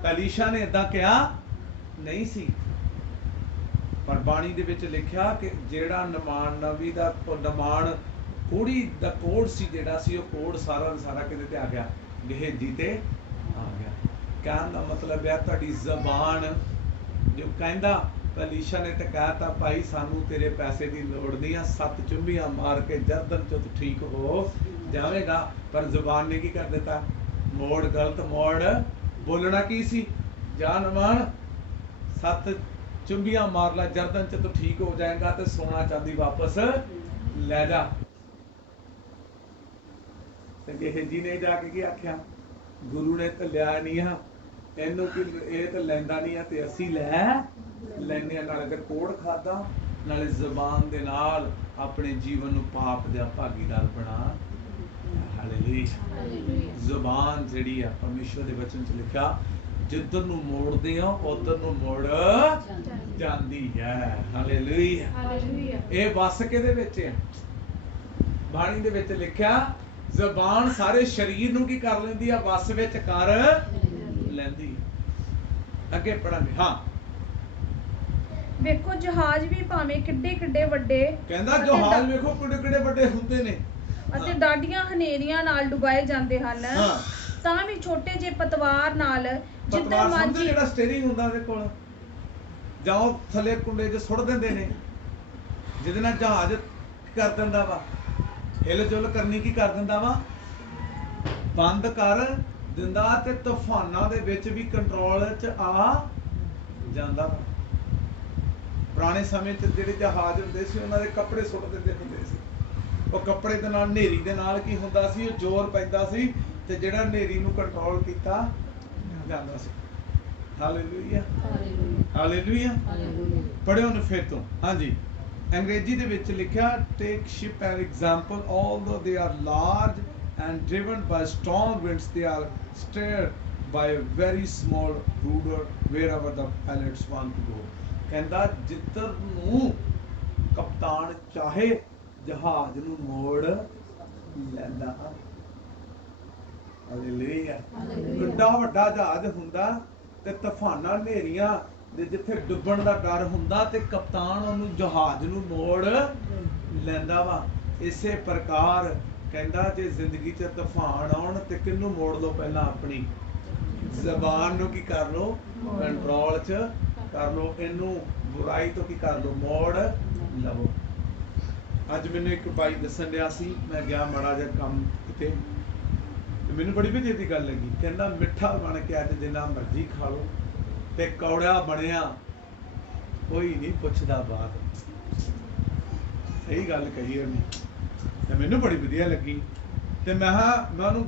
ਅਲੀਸ਼ਾ ਨੇ ਏਦਾਂ ਕਿਹਾ ਨਹੀਂ ਸੀ, ਪਰ ਬਾਣੀ ਦੇ ਵਿੱਚ ਲਿਖਿਆ ਕਿ ਜਿਹੜਾ ਨਮਾਨ ਨਵੀ ਦਾ ਨਮਾਨ ਕੋੜੀ ਦਾ ਕੋੜ ਸੀ, ਜਿਹੜਾ ਸੀ ਉਹ ਕੋੜ ਸਾਰਾ ਸਾਰਾ ਕਿਤੇ ਤੇ ਆ ਗਿਆ, ਗਹੇਜੀ ਤੇ ਆ ਗਿਆ। ਕਹਿਣ ਦਾ ਮਤਲਬ ਹੈ ਤੁਹਾਡੀ ਜ਼ਬਾਨ ਜੋ ਕਹਿੰਦਾ, ਅਲੀਸ਼ਾ ਨੇ ਤਾਂ ਕਹਿਤਾ ਭਾਈ ਸਾਨੂੰ ਤੇਰੇ ਪੈਸੇ ਦੀ ਲੋੜ ਨਹੀਂ ਆ, 7 ਚੁੰਬੀਆਂ ਮਾਰ ਕੇ ਜਰਦਨ ਚੋਂ ਠੀਕ ਹੋ ਜਾਵੇਗਾ। ਪਰ ਜ਼ੁਬਾਨ ਨੇ ਕੀ ਕਰ ਦਿੱਤਾ? ਮੋੜ, ਗਲਤ ਮੋੜ। ਬੋਲਣਾ ਕੀ ਸੀ? ਜਾ ਨਮਾਨ 7 ਚੁੰਬੀਆਂ ਮਾਰ ਲੈ, ਜਰਦਨ ਚ ਤੂੰ ਠੀਕ ਹੋ ਜਾਏਗਾ ਤੇ ਸੋਨਾ ਚਾਂਦੀ ਵਾਪਸ ਲੈ ਜਾ। ਤੇ ਗਹੇਜੀ ਨੇ ਜਾ ਕੇ ਕੀ ਆਖਿਆ? ਗੁਰੂ ਨੇ ਤਾਂ ਲਿਆ ਨਹੀਂ ਆ, ਇਹਨੂੰ ਕਿ ਇਹ ਤਾਂ ਲੈਂਦਾ ਨਹੀਂ ਆ ਤੇ ਅਸੀਂ ਲੈ ਲੈਨੇ ਆ। ਨਾਲੇ ਤੇ ਕੋੜ ਖਾਦਾ, ਨਾਲੇ ਜ਼ਬਾਨ ਦੇ ਨਾਲ ਆਪਣੇ ਜੀਵਨ ਨੂੰ ਪਾਪ ਦਾ ਭਾਗੀਦਾਰ ਬਣਾ। ਹਾਲੇਲੂਇਆ। ਜ਼ਬਾਨ ਜਿਹੜੀ ਆ ਪਰਮੇਸ਼ਵਰ ਦੇ ਵਚਨ 'ਚ ਲਿਖਿਆ, ਜਿੱਧਰ ਨੂੰ ਮੋੜਦੇ ਆ ਉਧਰ ਨੂੰ ਮੁੜ ਜਾਂਦੀ ਹੈ। ਹਾਲੇਲੂਇਆ। ਹਾਲੇਲੂਇਆ। ਇਹ ਵਸ ਕਿਹਦੇ ਵਿੱਚ ਹੈ? ਬਾਣੀ ਦੇ ਵਿੱਚ ਲਿਖਿਆ ਜ਼ਬਾਨ ਸਾਰੇ ਸਰੀਰ ਨੂੰ ਕੀ ਕਰ ਲੈਂਦੀ ਆ? ਵਸ ਵਿੱਚ ਕਰ ਲੈਂਦੀ। ਅੱਗੇ ਪੜਾਂਗੇ। ਹਾਂ, ਵੇਖੋ ਜਹਾਜ਼ ਵੀ ਭਾਵੇਂ ਕਿੱਡੇ ਕਿੱਡੇ ਵੱਡੇ, ਕਹਿੰਦਾ ਜਹਾਜ਼ ਵੇਖੋ ਕਿੱਡੇ ਕਿੱਡੇ ਵੱਡੇ ਹੁੰਦੇ ਨੇ ਅਤੇ ਡਾਢੀਆਂ ਹਨੇਰੀਆਂ ਨਾਲ ਡੁਬਾਏ ਜਾਂਦੇ ਹਨ, ਹਾਂ, ਤਾਂ ਵੀ ਛੋਟੇ ਜਿਹੇ ਪਤਵਾਰ ਨਾਲ ਜਿੱਧਰ ਪਤਵਾਰ ਸਮਝਦੇ ਮਰਜ਼ੀ ਜਿਹੜਾ ਸਟੀਅਰਿੰਗ ਹੁੰਦਾ ਉਹਦੇ ਕੋਲ, ਜਾਂ ਉਹ ਥੱਲੇ ਕੁੰਡੇ 'ਚ ਸੁੱਟ ਦਿੰਦੇ ਨੇ, ਜਿਹਦੇ ਨਾਲ ਜਹਾਜ਼ ਕਰ ਦਿੰਦਾ ਵਾ, ਹਿਲ ਜੁਲ ਕਰਨੀ ਕੀ ਕਰ ਦਿੰਦਾ ਵਾ? ਬੰਦ ਕਰ ਦਿੰਦਾ, ਤੇ ਤੂਫਾਨਾਂ ਦੇ ਵਿੱਚ ਵੀ ਕੰਟਰੋਲ 'ਚ ਆ ਜਾਂਦਾ ਵਾ। ਪੁਰਾਣੇ ਸਮੇਂ 'ਚ ਜਿਹੜੇ ਜਹਾਜ਼ ਹੁੰਦੇ ਸੀ ਉਹਨਾਂ ਦੇ ਕੱਪੜੇ ਸੁੱਟ ਦਿੰਦੇ ਹੁੰਦੇ ਸੀ। ਉਹ ਕੱਪੜੇ ਦੇ ਨਾਲ, ਹਨੇਰੀ ਦੇ ਨਾਲ ਕੀ ਹੁੰਦਾ ਸੀ? ਉਹ ਜ਼ੋਰ ਪੈਂਦਾ ਸੀ ਤੇ ਜਿਹੜਾ ਹਨੇਰੀ ਨੂੰ ਕੰਟਰੋਲ ਕੀਤਾ ਜਾਂਦਾ ਸੀ। ਹਾਲੇਲੂਇਆ। ਹਾਲੇਲੂਇਆ। ਪੜਿਓ ਨੂੰ ਫਿਰ ਤੋਂ। ਹਾਂਜੀ, ਅੰਗਰੇਜ਼ੀ ਦੇ ਵਿੱਚ ਲਿਖਿਆ, take ship an example, although they are large and driven by strong winds, they are steered by a very small rudder wherever the pilots want to go. ਕਹਿੰਦਾ ਜਿੱਧਰ ਨੂੰ ਕਪਤਾਨ ਚਾਹੇ ਜਹਾਜ਼ ਨੂੰ ਮੋੜ ਲੈਂਦਾ। ਹਾਲੇਲੂਇਆ। ਕਿੱਡਾ ਵੱਡਾ ਜਹਾਜ਼ ਹੁੰਦਾ ਤੇ ਤੂਫਾਨਾਂ ਹਨੇਰੀਆਂ ਦੇ ਜਿੱਥੇ ਡੁੱਬਣ ਦਾ ਡਰ ਹੁੰਦਾ ਤੇ ਕਪਤਾਨ ਉਹਨੂੰ ਜਹਾਜ਼ ਨੂੰ ਮੋੜ ਲੈਂਦਾ ਵਾ। ਇਸੇ ਪ੍ਰਕਾਰ ਕਹਿੰਦਾ ਜੇ ਜ਼ਿੰਦਗੀ 'ਚ ਤੂਫਾਨ ਆਉਣ ਤੇ ਕਿਹਨੂੰ ਮੋੜ ਲਓ? ਪਹਿਲਾਂ ਆਪਣੀ ਜ਼ਬਾਨ ਨੂੰ ਕੀ ਕਰ ਲਓ? ਕੰਟਰੋਲ 'ਚ ਕਰ ਲਓ। ਇਹਨੂੰ ਬੁਰਾਈ ਤੋਂ ਕੀ ਕਰ ਲਓ? ਮੋੜ ਲਵੋ। ਅੱਜ ਮੈਨੂੰ ਇੱਕ ਭਾਈ ਦੱਸਣ ਡਿਆ ਸੀ, ਮੈਂ ਗਿਆ ਮਾੜਾ ਜਿਹਾ ਕੰਮ ਕਿਤੇ, ਤੇ ਮੈਨੂੰ ਬੜੀ ਵਧੀਆ ਦੀ ਗੱਲ ਲੱਗੀ। ਕਹਿੰਦਾ ਮਿੱਠਾ ਬਣ ਕੇ ਅੱਜ ਜਿੰਨਾ ਮਰਜ਼ੀ ਖਾ ਲਓ, ਤੇ ਕੌੜਾ ਬਣਿਆ ਕੋਈ ਨਹੀਂ ਪੁੱਛਦਾ ਬਾਤ। ਸਹੀ ਗੱਲ ਕਹੀ ਉਹਨੇ, ਤੇ ਮੈਨੂੰ ਬੜੀ ਵਧੀਆ ਲੱਗੀ। ਤੇ ਮੈਂ ਉਹਨੂੰ,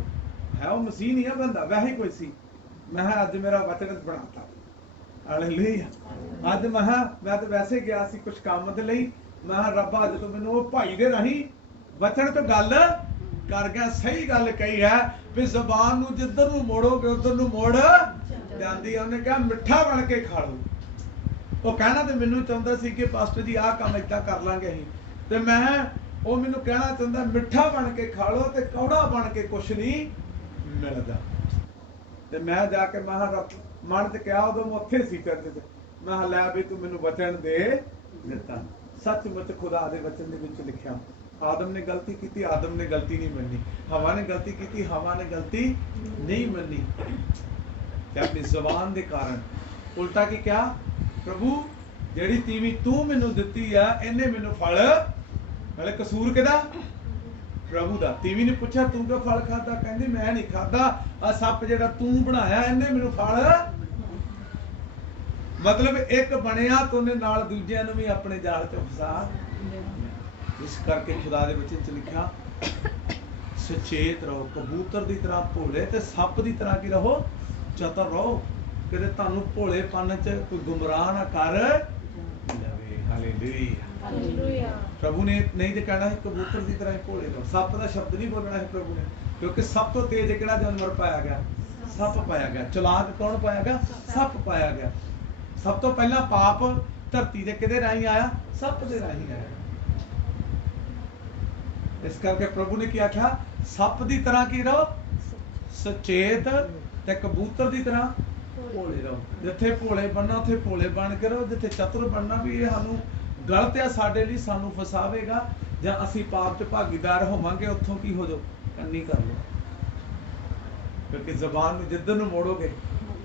ਹੈ ਉਹ ਮਸੀਹ ਨਹੀਂ ਆ ਬੰਦਾ, ਵੈਸੇ ਹੀ ਕੋਈ ਸੀ। ਮੈਂ ਅੱਜ ਮੇਰਾ ਵਚਨ ਬਣਾਤਾ, ਹਾਲੇਲੂਇਆ। ਅੱਜ ਮੈਂ ਤਾਂ ਵੈਸੇ ਗਿਆ ਸੀ ਕੁਝ ਕੰਮ ਦੇ ਲਈ, ਮੈਂ ਰੱਬਾ ਅੱਜ ਤੋਂ ਮੈਨੂੰ ਉਹ ਭਾਈ ਦੇ ਰਾਹੀਂ ਵਚਨ ਤੋਂ ਗੱਲ ਕਰ ਗਿਆ। ਸਹੀ ਗੱਲ ਕਹੀ ਹੈ ਵੀ ਜ਼ਬਾਨ ਨੂੰ ਜਿੱਧਰ ਨੂੰ ਮੋੜੋਗੇ ਉਧਰ ਨੂੰ ਮੋੜ ਜਾਂਦੀ ਹੈ। ਉਹਨੇ ਕਿਹਾ ਮਿੱਠਾ ਬਣ ਕੇ ਖਾ ਲਓ। ਉਹ ਕਹਿਣਾ ਤੇ ਮੈਨੂੰ ਚਾਹੁੰਦਾ ਸੀ ਕਿ ਪਾਸਟਰ ਜੀ ਆਹ ਕੰਮ ਏਦਾਂ ਕਰ ਲਾਂਗੇ ਅਸੀਂ, ਤੇ ਮੈਂ ਉਹ ਮੈਨੂੰ ਕਹਿਣਾ ਚਾਹੁੰਦਾ ਮਿੱਠਾ ਬਣ ਕੇ ਖਾ ਲਓ ਤੇ ਕੌੜਾ ਬਣ ਕੇ ਕੁਛ ਨਹੀਂ ਮਿਲਦਾ। ਤੇ ਮੈਂ ਜਾ ਕੇ ਮਨ ਤੇ ਕਿਹਾ, ਉਦੋਂ ਮੈਂ ਉੱਥੇ ਸੀ ਚਰਚ ਚ, ਮੈਂ ਲੈ ਵੀ ਤੂੰ ਮੈਨੂੰ ਵਚਨ ਦੇ ਦਿੱਤਾ। ਸੱਚਮੁੱਚ ਖੁਦਾ ਦੇ ਵਚਨ ਦੇ ਵਿੱਚ ਲਿਖਿਆ, ਆਦਮ ਨੇ ਗਲਤੀ ਕੀਤੀ, ਆਦਮ ਨੇ ਗਲਤੀ ਨਹੀਂ ਮੰਨੀ। ਹਵਾ ਨੇ ਗਲਤੀ ਕੀਤੀ, ਹਵਾ ਨੇ ਗਲਤੀ ਨਹੀਂ ਮੰਨੀ। ਤੇ ਆਪਣੀ ਜ਼ਬਾਨ ਦੇ ਕਾਰਨ ਉਲਟਾ ਕੀ ਕਿਹਾ, ਪ੍ਰਭੂ ਜਿਹੜੀ ਤੀਵੀਂ ਤੂੰ ਮੈਨੂੰ ਦਿੱਤੀ ਆ, ਇਹਨੇ ਮੈਨੂੰ ਫਲ, ਨਾਲੇ ਕਸੂਰ ਕਿਹਦਾ? ਪ੍ਰਭੂ ਦਾ। ਤੀਵੀਂ ਨੇ ਪੁੱਛਿਆ ਤੂੰ ਕਿਉਂ ਫਲ ਖਾਦਾ? ਕਹਿੰਦੀ ਮੈਂ ਨਹੀਂ ਖਾਦਾ, ਆ ਸੱਪ ਜਿਹੜਾ ਤੂੰ ਬਣਾਇਆ ਇਹਨੇ ਮੈਨੂੰ ਫਲ। ਮਤਲਬ ਇੱਕ ਬਣਿਆ ਤੇ ਉਹਨੇ ਨਾਲ ਦੂਜਿਆਂ ਨੂੰ ਵੀ ਆਪਣੇ ਜਾਲ ਚ ਫਸਾ। ਇਸ ਕਰਕੇ ਖੁਦਾ ਦੇ ਵਚਨ ਚ ਲਿਖਿਆ, ਸੁਚੇਤ ਰਹੋ, ਕਬੂਤਰ ਦੀ ਤਰ੍ਹਾਂ ਭੋਲੇ ਤੇ ਸੱਪ ਦੀ ਤਰ੍ਹਾਂ ਕੀ ਰਹੋ, ਚਤਰ ਰਹੋ, ਕਿਤੇ ਤੁਹਾਨੂੰ ਭੋਲੇਪਨ ਚ ਕੋਈ ਗੁੰਮਰਾਹ ਨਾ ਕਰ ਜਾਵੇ। ਹਾਲੇਲੂਇਆ। ਪ੍ਰਭੂ ਨੇ ਨਹੀਂ ਤੇ ਕਹਿਣਾ ਹੈ ਕਬੂਤਰ ਦੀ ਤਰ੍ਹਾਂ ਹੀ ਭੋਲੇ ਰਹੋ। ਸੱਪ ਦਾ ਸ਼ਬਦ ਨਹੀਂ ਬੋਲਣਾ ਹੈ ਪ੍ਰਭੂ ਨੇ, ਕਿਉਂਕਿ ਸਭ ਤੋਂ ਤੇਜ਼ ਕਿਹੜਾ ਜਾਨਵਰ ਪਾਇਆ ਗਿਆ? ਸੱਪ ਪਾਇਆ ਗਿਆ। ਚਲਾਕ ਕੌਣ ਪਾਇਆ ਗਿਆ? ਸੱਪ ਪਾਇਆ ਗਿਆ। ਸਭ ਤੋਂ ਪਹਿਲਾਂ ਪਾਪ ਧਰਤੀ ਦੇ ਕਿਹਦੇ ਰਾਹੀਂ ਆਇਆ? ਸੱਪ ਦੇ ਰਾਹੀਂ ਆਇਆ। ਇਸ ਕਰਕੇ ਪ੍ਰਭੂ ਨੇ ਕੀ ਆਖਿਆ, ਸੱਪ ਦੀ ਤਰ੍ਹਾਂ ਕੀ ਰਹੋ, ਸੁਚੇਤ, ਤੇ ਕਬੂਤਰ ਦੀ ਤਰ੍ਹਾਂ ਭੋਲੇ ਰਹੋ। ਜਿੱਥੇ ਭੋਲੇ ਬਣਨਾ ਉੱਥੇ ਭੋਲੇ ਬਣ ਕੇ ਰਹੋ, ਜਿੱਥੇ ਚਤੁਰ ਬਣਨਾ ਵੀ ਇਹ ਸਾਨੂੰ ਗਲਤ ਆ ਸਾਡੇ ਲਈ, ਸਾਨੂੰ ਫਸਾਵੇਗਾ ਜਾਂ ਅਸੀਂ ਪਾਪ 'ਚ ਭਾਗੀਦਾਰ ਹੋਵਾਂਗੇ, ਉੱਥੋਂ ਕੀ ਹੋ ਜਾਓ, ਕੰਨੀ ਕਰ ਲਓ। ਕਿਉਂਕਿ ਜ਼ਬਾਨ ਨੂੰ ਜਿੱਧਰ ਨੂੰ ਮੋੜੋਗੇ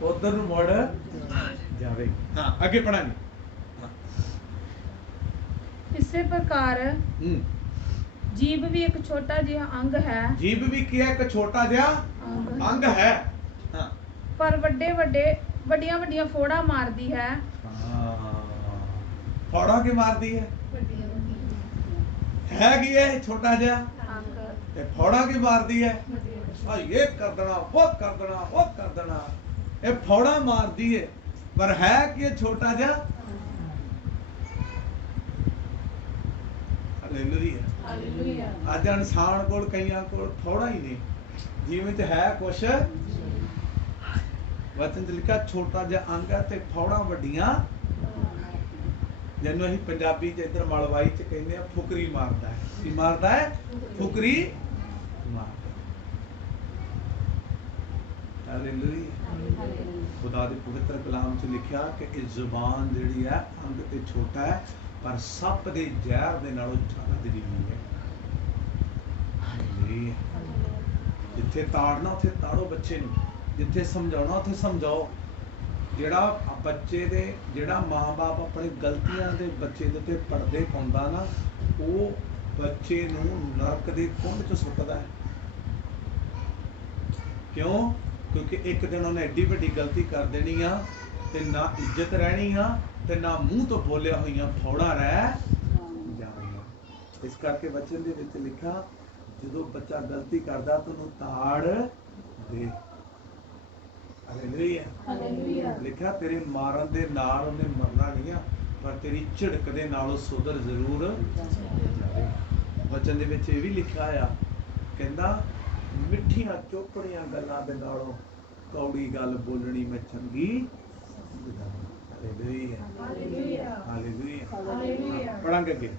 ਉਧਰ ਨੂੰ ਮੋੜ ਜਾਵੇ। ਹਾਂ, ਅੱਗੇ ਪੜਾਂਗੇ। ਇਸੇ ਪ੍ਰਕਾਰ ਜੀਭ ਵੀ ਇੱਕ ਛੋਟਾ ਜਿਹਾ ਅੰਗ ਹੈ। ਜੀਭ ਵੀ ਕੀ ਹੈ? ਇੱਕ ਛੋਟਾ ਜਿਹਾ ਅੰਗ ਹੈ। ਹਾਂ, ਪਰ ਵੱਡੀਆਂ ਵੱਡੀਆਂ ਫੋੜਾ ਮਾਰਦੀ ਹੈ। ਫੋੜਾ ਕੀ ਮਾਰਦੀ ਹੈ? ਹੈ ਕੀ ਹੈ ਛੋਟਾ ਜਿਹਾ ਅੰਗ, ਤੇ ਫੋੜਾ ਕੀ ਮਾਰਦੀ ਹੈ? ਇਹ ਕਰ ਦੇਣਾ, ਉਹ ਕਰ ਦੇਣਾ, ਉਹ ਕਰ ਦੇਣਾ, ਇਹ ਫੋੜਾ ਮਾਰਦੀ ਹੈ। ਪਰ ਹੈ ਕਿ ਇਹ ਛੋਟਾ ਜਿਹਾ। ਹਾਲੇਲੂਇਆ। ਅੱਜ ਇਨਸਾਨ ਕੋਲ, ਕਈਆਂ ਕੋਲ ਫੋੜਾ ਹੀ ਨਹੀਂ, ਜਿਵੇਂ ਚ ਹੈ ਕੁਛ। ਵਚਨ ਚ ਲਿਖਿਆ ਛੋਟਾ ਜਿਹਾ ਅੰਗ ਹੈ ਤੇ ਫੋੜਾ ਵੱਡੀਆਂ, ਜਿਹਨੂੰ ਅਸੀਂ ਪੰਜਾਬੀ ਚ ਇੱਧਰ ਮਲਵਾਈ ਚ ਕਹਿੰਦੇ ਆ ਫੁਕਰੀ ਮਾਰਦਾ ਹੈ। ਕੀ ਮਾਰਦਾ ਹੈ? ਫੁਕਰੀ ਮਾਰਦਾ। ਹਾਲੇਲੂਇਆ। ਖੁਦਾ ਦੇ ਪਵਿੱਤਰ ਕਲਾਮ ਚ ਲਿਖਿਆ ਕਿ ਇਹ ਜ਼ੁਬਾਨ ਜਿਹੜੀ ਹੈ ਅੰਗ ਤੇ ਛੋਟਾ ਹੈ, ਪਰ ਸੱਪ ਦੇ ਜ਼ਹਿਰ ਦੇ ਨਾਲੋਂ ਜ਼ਿਆਦਾ ਜ਼ਹਿਰੀਲੀ ਹੈ। ਜਿੱਥੇ ਤਾੜਨਾ ਉੱਥੇ ਤਾੜੋ ਬੱਚੇ ਨੂੰ, ਜਿੱਥੇ ਸਮਝਾਉਣਾ ਉੱਥੇ ਸਮਝਾਓ। ਜਿਹੜਾ ਮਾਂ-ਬਾਪ ਆਪਣੀ ਗਲਤੀਆਂ ਦੇ ਬੱਚੇ ਦੇ ਉੱਤੇ ਪਰਦੇ ਪਾਉਂਦਾ ਨਾ, ਉਹ ਬੱਚੇ ਨੂੰ ਨਰਕ ਦੇ ਕੁੰਡ 'ਚ ਸੁੱਟਦਾ ਹੈ। ਕਿਉਂ? ਕਿਉਂਕਿ ਇੱਕ ਦਿਨ ਉਹਨੇ ਐਡੀ ਵੱਡੀ ਗਲਤੀ ਕਰ ਦੇਣੀ ਆ, ਤੇ ਨਾ ਇੱਜ਼ਤ ਰਹਿਣੀ ਆ, ਤੇ ਨਾ ਮੂੰਹ ਤੋਂ ਬੋਲਿਆ ਹੋਈਆਂ ਫੌੜਾ ਰਹਿ ਜਾਣੀਆਂ। ਇਸ ਕਰਕੇ ਵਚਨ ਦੇ ਵਿੱਚ ਲਿਖਿਆ, ਜਦੋਂ ਬੱਚਾ ਗਲਤੀ ਕਰਦਾ ਤਾਂ ਉਹਨੂੰ ਤਾੜ ਦੇ। ਹਾਲੇਲੂਇਆ। ਲਿਖਿਆ ਤੇਰੇ ਮਾਰਨ ਦੇ ਨਾਲ ਉਹਨੇ ਮਰਨਾ ਨਹੀਂ ਆ, ਪਰ ਤੇਰੀ ਝਿੜਕ ਦੇ ਨਾਲ ਉਹ ਸੁਧਰ ਜ਼ਰੂਰ ਜਾਵੇ। ਵਚਨ ਦੇ ਵਿੱਚ ਇਹ ਵੀ ਲਿਖਿਆ ਆ, ਕਹਿੰਦਾ ਮਿੱਠੀਆਂ ਚੋਪੜੀਆਂ ਗੱਲਾਂ ਦੇ ਨਾਲੋਂ ਕੌੜੀ ਗੱਲ ਬੋਲਣੀ ਮੈਂ ਚੰਗੀ। ਹਾਲੇਲੂਇਆ। ਪੜਾਂਗੇ ਅੱਗੇ।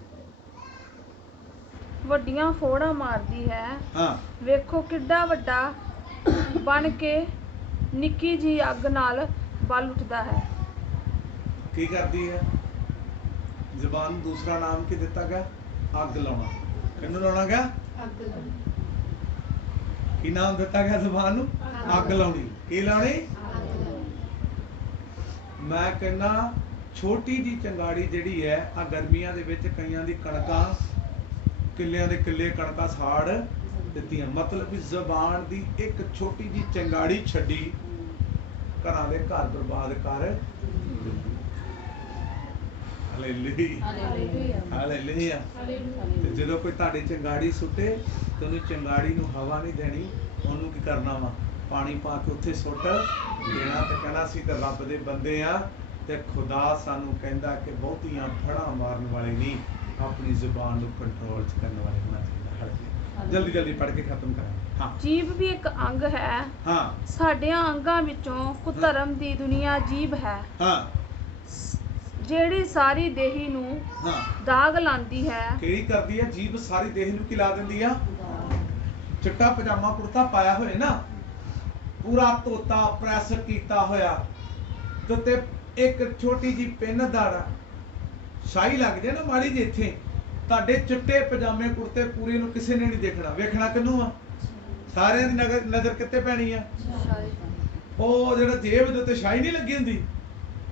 ਵੱਡੀਆਂ ਫੋੜਾ ਮਾਰਦੀ ਹੈ। ਹਾਂ, ਵੇਖੋ ਕਿੱਡਾ ਵੱਡਾ ਬਣ ਕੇ ਨਿੱਕੀ ਜੀ ਅੱਗ ਨਾਲ ਬਲ ਉੱਠਦਾ ਹੈ। ਕੀ ਕਰਦੀ ਹੈ ਜ਼ੁਬਾਨ? ਦੂਸਰਾ ਨਾਮ ਕੀ ਦਿੱਤਾ ਗਿਆ? ਅੱਗ ਲਾਉਣਾ। ਕਿਹਨੂੰ ਲਾਉਣਾ ਗਿਆ? ਅੱਗ ਲਾਉਣੀ। ਕੀ ਨਾਮ ਦਿੱਤਾ ਗਿਆ ਜ਼ੁਬਾਨ ਨੂੰ? ਅੱਗ ਲਾਉਣੀ। ਕੀ ਲਾਉਣੀ? ਮੈਂ ਕਹਿੰਦਾ ਛੋਟੀ ਜੀ ਚੰਗਾੜੀ ਜਿਹੜੀ ਹੈ, ਆ ਗਰਮੀਆਂ ਦੇ ਵਿੱਚ ਕਈਆਂ ਦੀ ਕਣਕਾਂ ਕਿੱਲਿਆਂ ਦੇ ਕਿੱਲੇ ਕਣਕਾਂ ਸਾੜ ਦਿੱਤੀਆਂ। ਮਤਲਬ ਵੀ ਜ਼ਬਾਨ ਦੀ ਇੱਕ ਛੋਟੀ ਜੀ ਚੰਗਾੜੀ ਛੱਡੀ, ਘਰਾਂ ਦੇ ਘਰ ਬਰਬਾਦ ਕਰ ਦਿੰਦੀ। Hallelujah hallelujah. ਤੇ ਜਦੋਂ ਕੋਈ ਤੁਹਾਡੀ ਚੰਗਾੜੀ ਸੁੱਟੇ ਤੇ ਉਹਨੂੰ ਚੰਗਾੜੀ ਨੂੰ ਹਵਾ ਨਹੀਂ ਦੇਣੀ, ਉਹਨੂੰ ਕੀ ਕਰਨਾ ਵਾ? ਪਾਣੀ ਪਾ ਕੇ ਉੱਥੇ ਸੁੱਟ ਦੇਣਾ ਤੇ ਕਹਿਣਾ ਅਸੀਂ ਤਾਂ ਰੱਬ ਦੇ ਬੰਦੇ ਆ। ਤੇ ਖੁਦਾ ਸਾਨੂੰ ਕਹਿੰਦਾ ਕਿ ਬਹੁਤੀਆਂ ਫੜਾਂ ਮਾਰਨ ਵਾਲੇ ਨਹੀਂ, ਆਪਣੀ ਜ਼ੁਬਾਨ ਨੂੰ ਕੰਟਰੋਲ ਚ ਕਰਨ ਵਾਲੇ ਹੋਣਾ ਚਾਹੀਦਾ। ਹਾਲੇ ਜਲਦੀ ਜਲਦੀ ਪੜ੍ਹ ਕੇ ਖਤਮ ਕਰਾਂ। ਹਾਂ, ਜੀਭ ਵੀ ਇੱਕ ਅੰਗ ਹੈ। ਹਾਂ, ਸਾਡਿਆਂ ਅੰਗਾਂ ਵਿੱਚੋਂ ਕੁਧਰਮ ਦੀ ਦੁਨੀਆ ਜੀਭ ਹੈ, ਹਾਂ, ਜਿਹੜੀ ਸਾਰੀ ਦੇਹੀ ਨੂੰ ਹਾਂ। ਦਾਗ ਲਾਂਦੀ ਹੈ। ਕਿਹੜੀ ਕਰਦੀ ਹੈ? ਜੀਭ ਸਾਰੀ ਦੇਹ ਨੂੰ ਕੀ ਲਾ ਦਿੰਦੀ ਆ? ਚਿੱਟਾ ਪਜਾਮਾ ਕੁੜਤਾ ਪਾਇਆ ਹੋਏ ਨਾ, ਪੂਰਾ ਧੋਤਾ ਪ੍ਰੈਸ ਕੀਤਾ ਹੋਇਆ, ਤੇ ਇੱਕ ਛੋਟੀ ਜੀ ਪਿੰਨ ਦਾੜਾ ਸ਼ਾਹੀ ਲੱਗ ਜਾਏ ਨਾ ਮਾੜੀ ਜਿਹੀ ਇੱਥੇ, ਤੁਹਾਡੇ ਚਿੱਟੇ ਪਜਾਮੇ ਕੁੜਤੇ ਪੂਰੇ ਨੂੰ ਕਿਸੇ ਨੇ ਨਹੀਂ ਦੇਖਣਾ। ਵੇਖਣਾ ਕਿਹਨੂੰ ਆ? ਸਾਰਿਆਂ ਦੀ ਨਜ਼ਰ ਕਿੱਥੇ ਪੈਣੀ ਆ? ਉਹ ਜਿਹੜਾ ਜੇਬ ਦੇ ਉੱਤੇ ਸ਼ਾਹੀ ਨਹੀਂ ਲੱਗੀ ਹੁੰਦੀ,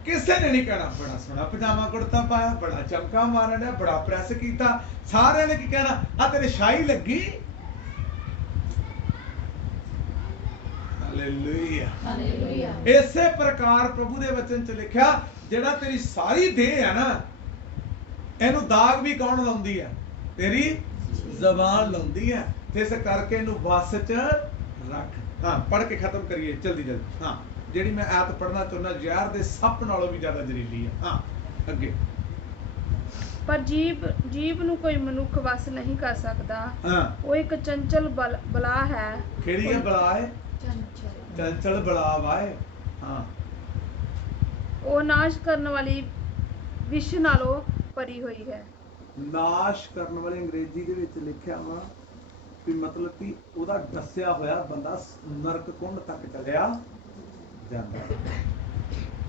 ਕਿਸੇ ਨੇ ਨਹੀਂ ਕਹਿਣਾ ਬੜਾ ਸੋਹਣਾ ਪਜਾਮਾ ਕੁੜਤਾ ਪਾਇਆ, ਬੜਾ ਚਮਕਾ ਮਾਰਨ ਡਿਆ, ਬੜਾ ਪ੍ਰੈਸ ਕੀਤਾ। ਸਾਰਿਆਂ ਨੇ ਕੀ ਕਹਿਣਾ? ਆ ਤੇਰੇ ਸ਼ਾਹੀ ਲੱਗੀ। ਹਾਲੇਲੂਇਆ। ਇਸੇ ਪ੍ਰਕਾਰ ਪ੍ਰਭੂ ਦੇ ਵਚਨ ਚ ਲਿਖਿਆ, ਜਿਹੜਾ ਤੇਰੀ ਸਾਰੀ ਦੇਹ ਹੈ ਨਾ, ਇਹਨੂੰ ਦਾਗ ਵੀ ਕੌਣ ਲਾਉਂਦੀ ਹੈ? ਤੇਰੀ ਜ਼ਬਾਨ ਲਾਉਂਦੀ ਹੈ। ਤੇ ਇਸ ਕਰਕੇ ਇਹਨੂੰ ਵਸ ਚ ਰੱਖ। ਹਾਂ, ਪੜ੍ਹ ਕੇ ਖਤਮ ਕਰੀਏ ਜਲਦੀ ਜਲਦੀ। ਹਾਂ, ਜਿਹੜੀ ਮੈਂ ਆਇਤ ਪੜ੍ਹਨਾ ਚਾਹੁੰਦਾ, ਜ਼ਹਿਰ ਦੇ ਸੱਪ ਨਾਲੋਂ ਵੀ ਜ਼ਿਆਦਾ ਜ਼ਹਿਰੀਲੀ ਹੈ। ਹਾਂ, ਅੱਗੇ। ਪਰ ਜੀਭ ਨੂੰ ਕੋਈ ਮਨੁੱਖ ਵਸ ਨਹੀਂ ਕਰ ਸਕਦਾ। ਹਾਂ, ਉਹ ਇੱਕ ਚੰਚਲ ਬਲਾ ਹੈ। ਕਿਹੜੀ ਹੈ ਬਲਾ? ਹੈ ਚੰਚਲ ਬਲਾ ਵਾਏ। ਹਾਂ, ਉਹ ਨਾਸ਼ ਕਰਨ ਵਾਲੀ ਵਿਸ਼ ਨਾਲੋਂ ਭਰੀ ਹੋਈ ਹੈ। ਨਾਸ਼ ਕਰਨ ਵਾਲੀ ਅੰਗਰੇਜ਼ੀ ਦੇ ਵਿੱਚ ਲਿਖਿਆ ਵਾ ਵੀ ਮਤਲਬ ਕਿ ਉਹਦਾ ਦੱਸਿਆ ਹੋਇਆ ਬੰਦਾ ਨਰਕ ਕੁੰਡ ਤੱਕ ਚਲਿਆ ਜਾਂਦਾ।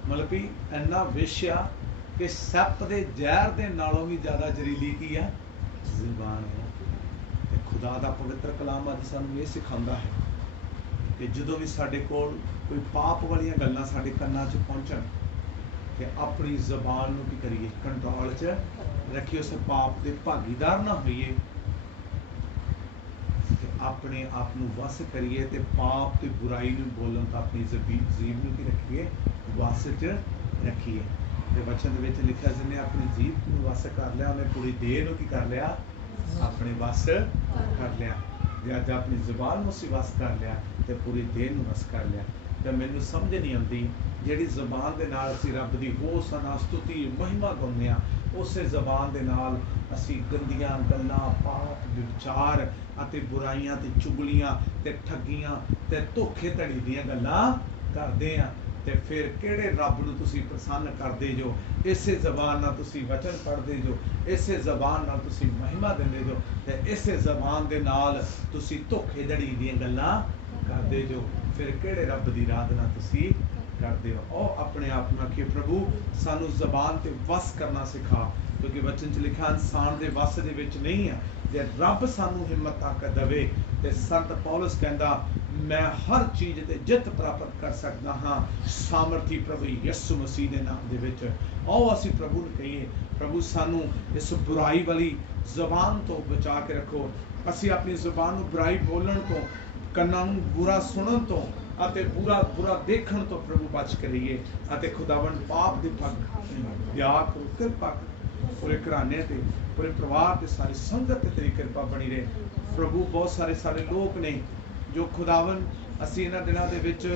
ਮਤਲਬ ਕਿ ਇੰਨਾ ਵਿਸ਼ ਆ ਕਿ ਸੱਪ ਦੇ ਜ਼ਹਿਰ ਦੇ ਨਾਲੋਂ ਵੀ ਜ਼ਿਆਦਾ ਜ਼ਹਿਰੀਲੀ ਕੀ ਆ? ਜ਼ੁਬਾਨ ਹੈ। ਤੇ ਖੁਦਾ ਦਾ ਪਵਿੱਤਰ ਕਲਾਮ ਅੱਜ ਸਾਨੂੰ ਇਹ ਸਿਖਾਉਂਦਾ ਹੈ ਕਿ ਜਦੋਂ ਵੀ ਸਾਡੇ ਕੋਲ ਕੋਈ ਪਾਪ ਵਾਲੀਆਂ ਗੱਲਾਂ ਸਾਡੇ ਕੰਨਾਂ 'ਚ ਪਹੁੰਚਣ, ਤੇ ਆਪਣੀ ਜ਼ਬਾਨ ਨੂੰ ਕੀ ਕਰੀਏ? ਕੰਟਰੋਲ 'ਚ ਰੱਖੀਏ। ਉਸ ਪਾਪ ਦੇ ਭਾਗੀਦਾਰ ਨਾ ਹੋਈਏ, ਤੇ ਆਪਣੇ ਆਪ ਨੂੰ ਵਸ ਕਰੀਏ। ਤੇ ਪਾਪ ਤੇ ਬੁਰਾਈ ਨੂੰ ਬੋਲਣ ਤੋਂ ਆਪਣੀ ਜ਼ੀਭ ਨੂੰ ਕੀ ਰੱਖੀਏ? ਵਸ 'ਚ ਰੱਖੀਏ। ਤੇ ਵਚਨ ਦੇ ਵਿੱਚ ਲਿਖਿਆ, ਜਿਹਨੇ ਆਪਣੀ ਜੀਭ ਨੂੰ ਵਸ ਕਰ ਲਿਆ, ਉਹਨੇ ਪੂਰੀ ਦੇਹ ਨੂੰ ਕੀ ਕਰ ਲਿਆ? ਆਪਣੇ ਵਸ ਕਰ ਲਿਆ। ਜੇ ਅੱਜ ਆਪਣੀ ਜ਼ੁਬਾਨ ਨੂੰ ਅਸੀਂ ਵਸ ਕਰ ਲਿਆ ਤੇ ਪੂਰੀ ਦੇਹ ਨੂੰ ਵਸ ਕਰ ਲਿਆ। ਤੇ ਮੈਨੂੰ ਸਮਝ ਨਹੀਂ ਆਉਂਦੀ, ਜਿਹੜੀ ਜ਼ੁਬਾਨ ਦੇ ਨਾਲ ਅਸੀਂ ਰੱਬ ਦੀ ਹੋਸਨਾ, ਸਤੁਤੀ, ਮਹਿਮਾ ਗਾਉਂਦੇ ਹਾਂ, ਉਸੇ ਜ਼ੁਬਾਨ ਦੇ ਨਾਲ ਅਸੀਂ ਗੰਦੀਆਂ ਗੱਲਾਂ, ਪਾਪ, ਵਿਚਾਰ ਅਤੇ ਬੁਰਾਈਆਂ ਤੇ ਚੁਗਲੀਆਂ ਤੇ ਠੱਗੀਆਂ ਤੇ ਧੋਖੇ ਧੜੀ ਦੀਆਂ ਗੱਲਾਂ ਕਰਦੇ ਹਾਂ। ਤੇ ਫਿਰ ਕਿਹੜੇ ਰੱਬ ਨੂੰ ਤੁਸੀਂ ਪ੍ਰਸੰਨ ਕਰਦੇ ਜੋ? ਇਸੇ ਜ਼ਬਾਨ ਨਾਲ ਤੁਸੀਂ ਵਚਨ ਪੜ੍ਹਦੇ ਜੋ, ਇਸੇ ਜ਼ਬਾਨ ਨਾਲ ਤੁਸੀਂ ਮਹਿਮਾ ਦਿੰਦੇ ਜੋ, ਤੇ ਇਸੇ ਜ਼ਬਾਨ ਦੇ ਨਾਲ ਤੁਸੀਂ ਧੋਖੇ ਧੜੀ ਦੀਆਂ ਗੱਲਾਂ ਕਰਦੇ ਜੋ। ਫਿਰ ਕਿਹੜੇ ਰੱਬ ਦੀ ਆਰਾਧਨਾ ਤੁਸੀਂ ਕਰਦੇ ਹੋ? ਉਹ ਆਪਣੇ ਆਪ ਨੂੰ ਆਖੀਏ, ਪ੍ਰਭੂ ਸਾਨੂੰ ਜ਼ਬਾਨ ਤੇ ਵਸ ਕਰਨਾ ਸਿਖਾ, ਕਿਉਂਕਿ ਵਚਨ 'ਚ ਲਿਖਿਆ ਇਨਸਾਨ ਦੇ ਵਸ ਦੇ ਵਿੱਚ ਨਹੀਂ ਹੈ। ਜੇ ਰੱਬ ਸਾਨੂੰ ਹਿੰਮਤ ਤਾਕਤ ਦੇਵੇ, ਤੇ ਸੰਤ ਪੌਲਸ ਕਹਿੰਦਾ, ਮੈਂ ਹਰ ਚੀਜ਼ ਤੇ ਜਿੱਤ ਪ੍ਰਾਪਤ ਕਰ ਸਕਦਾ ਹਾਂ ਸਾਮਰਥੀ ਪ੍ਰਭੂ ਯਿਸੂ ਮਸੀਹ ਦੇ ਨਾਮ ਦੇ ਵਿੱਚ। ਆਓ ਅਸੀਂ ਪ੍ਰਭੂ ਨੂੰ ਕਹੀਏ, ਪ੍ਰਭੂ ਸਾਨੂੰ ਇਸ ਬੁਰਾਈ ਵਾਲੀ ਜ਼ਬਾਨ ਤੋਂ ਬਚਾ ਕੇ ਰੱਖੋ। ਅਸੀਂ ਆਪਣੀ ਜ਼ਬਾਨ ਨੂੰ ਬੁਰਾਈ ਬੋਲਣ ਤੋਂ, ਕੰਨਾਂ ਨੂੰ ਬੁਰਾ ਸੁਣਨ ਤੋਂ ਅਤੇ ਬੁਰਾ ਦੇਖਣ ਤੋਂ ਪ੍ਰਭੂ ਬਚ ਕੇ ਰਹੀਏ। ਅਤੇ ਖੁਦਾਵੰਦ ਪਾਪ ਦੇ ਪੱਖ ਦਿਆ ਕਰੋ, ਕਿਰਪਾ ਕਰੋ ਪੂਰੇ ਘਰਾਣੇ ਤੇ, ਪੂਰੇ ਪਰਿਵਾਰ ਤੇ, ਸਾਰੀ ਸੰਗਤ ਤੇ ਤੇਰੀ ਕਿਰਪਾ ਬਣੀ ਰਹੇ। ਪ੍ਰਭੂ ਬਹੁਤ ਸਾਰੇ ਲੋਕ ਨੇ ਜੋ ਖੁਦਾਵੰਦ, ਅਸੀਂ ਇਹਨਾਂ ਦਿਨਾਂ ਦੇ ਵਿੱਚ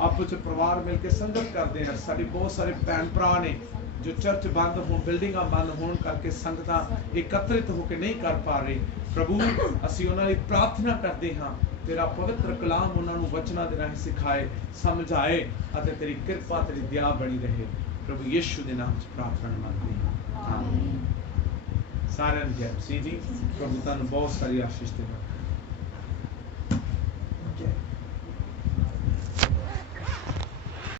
ਆਪਸ 'ਚ ਪਰਿਵਾਰ ਮਿਲ ਕੇ ਸੰਗਤ ਕਰਦੇ ਹਾਂ। ਸਾਡੇ ਬਹੁਤ ਸਾਰੇ ਭੈਣ ਭਰਾ ਨੇ ਜੋ ਚਰਚ ਬੰਦ ਹੋਣ, ਬਿਲਡਿੰਗਾਂ ਬੰਦ ਹੋਣ ਕਰਕੇ ਸੰਗਤਾਂ ਇਕੱਤਰਿਤ ਹੋ ਕੇ ਨਹੀਂ ਕਰ ਪਾ ਰਹੇ। ਪ੍ਰਭੂ ਅਸੀਂ ਉਹਨਾਂ ਲਈ ਪ੍ਰਾਰਥਨਾ ਕਰਦੇ ਹਾਂ, ਤੇਰਾ ਪਵਿੱਤਰ ਕਲਾਮ ਉਹਨਾਂ ਨੂੰ ਵਚਨਾਂ ਦੇ ਰਾਹੀਂ ਸਿਖਾਏ, ਸਮਝਾਏ, ਅਤੇ ਤੇਰੀ ਕਿਰਪਾ, ਤੇਰੀ ਦਇਆ ਬਣੀ ਰਹੇ। ਪ੍ਰਭੂ ਯਿਸੂ ਦੇ ਨਾਮ 'ਚ ਪ੍ਰਾਰਥਨਾ ਮੰਗਦੇ ਹਾਂ, ਆਮੀਨ। ਸਾਰਿਆਂ ਨੂੰ ਜੈ ਮਸੀਹ ਜੀ। ਪ੍ਰਭੂ ਤੁਹਾਨੂੰ ਬਹੁਤ ਸਾਰੀ ਆਸ਼ੀਸ਼ ਦੇਵੇ।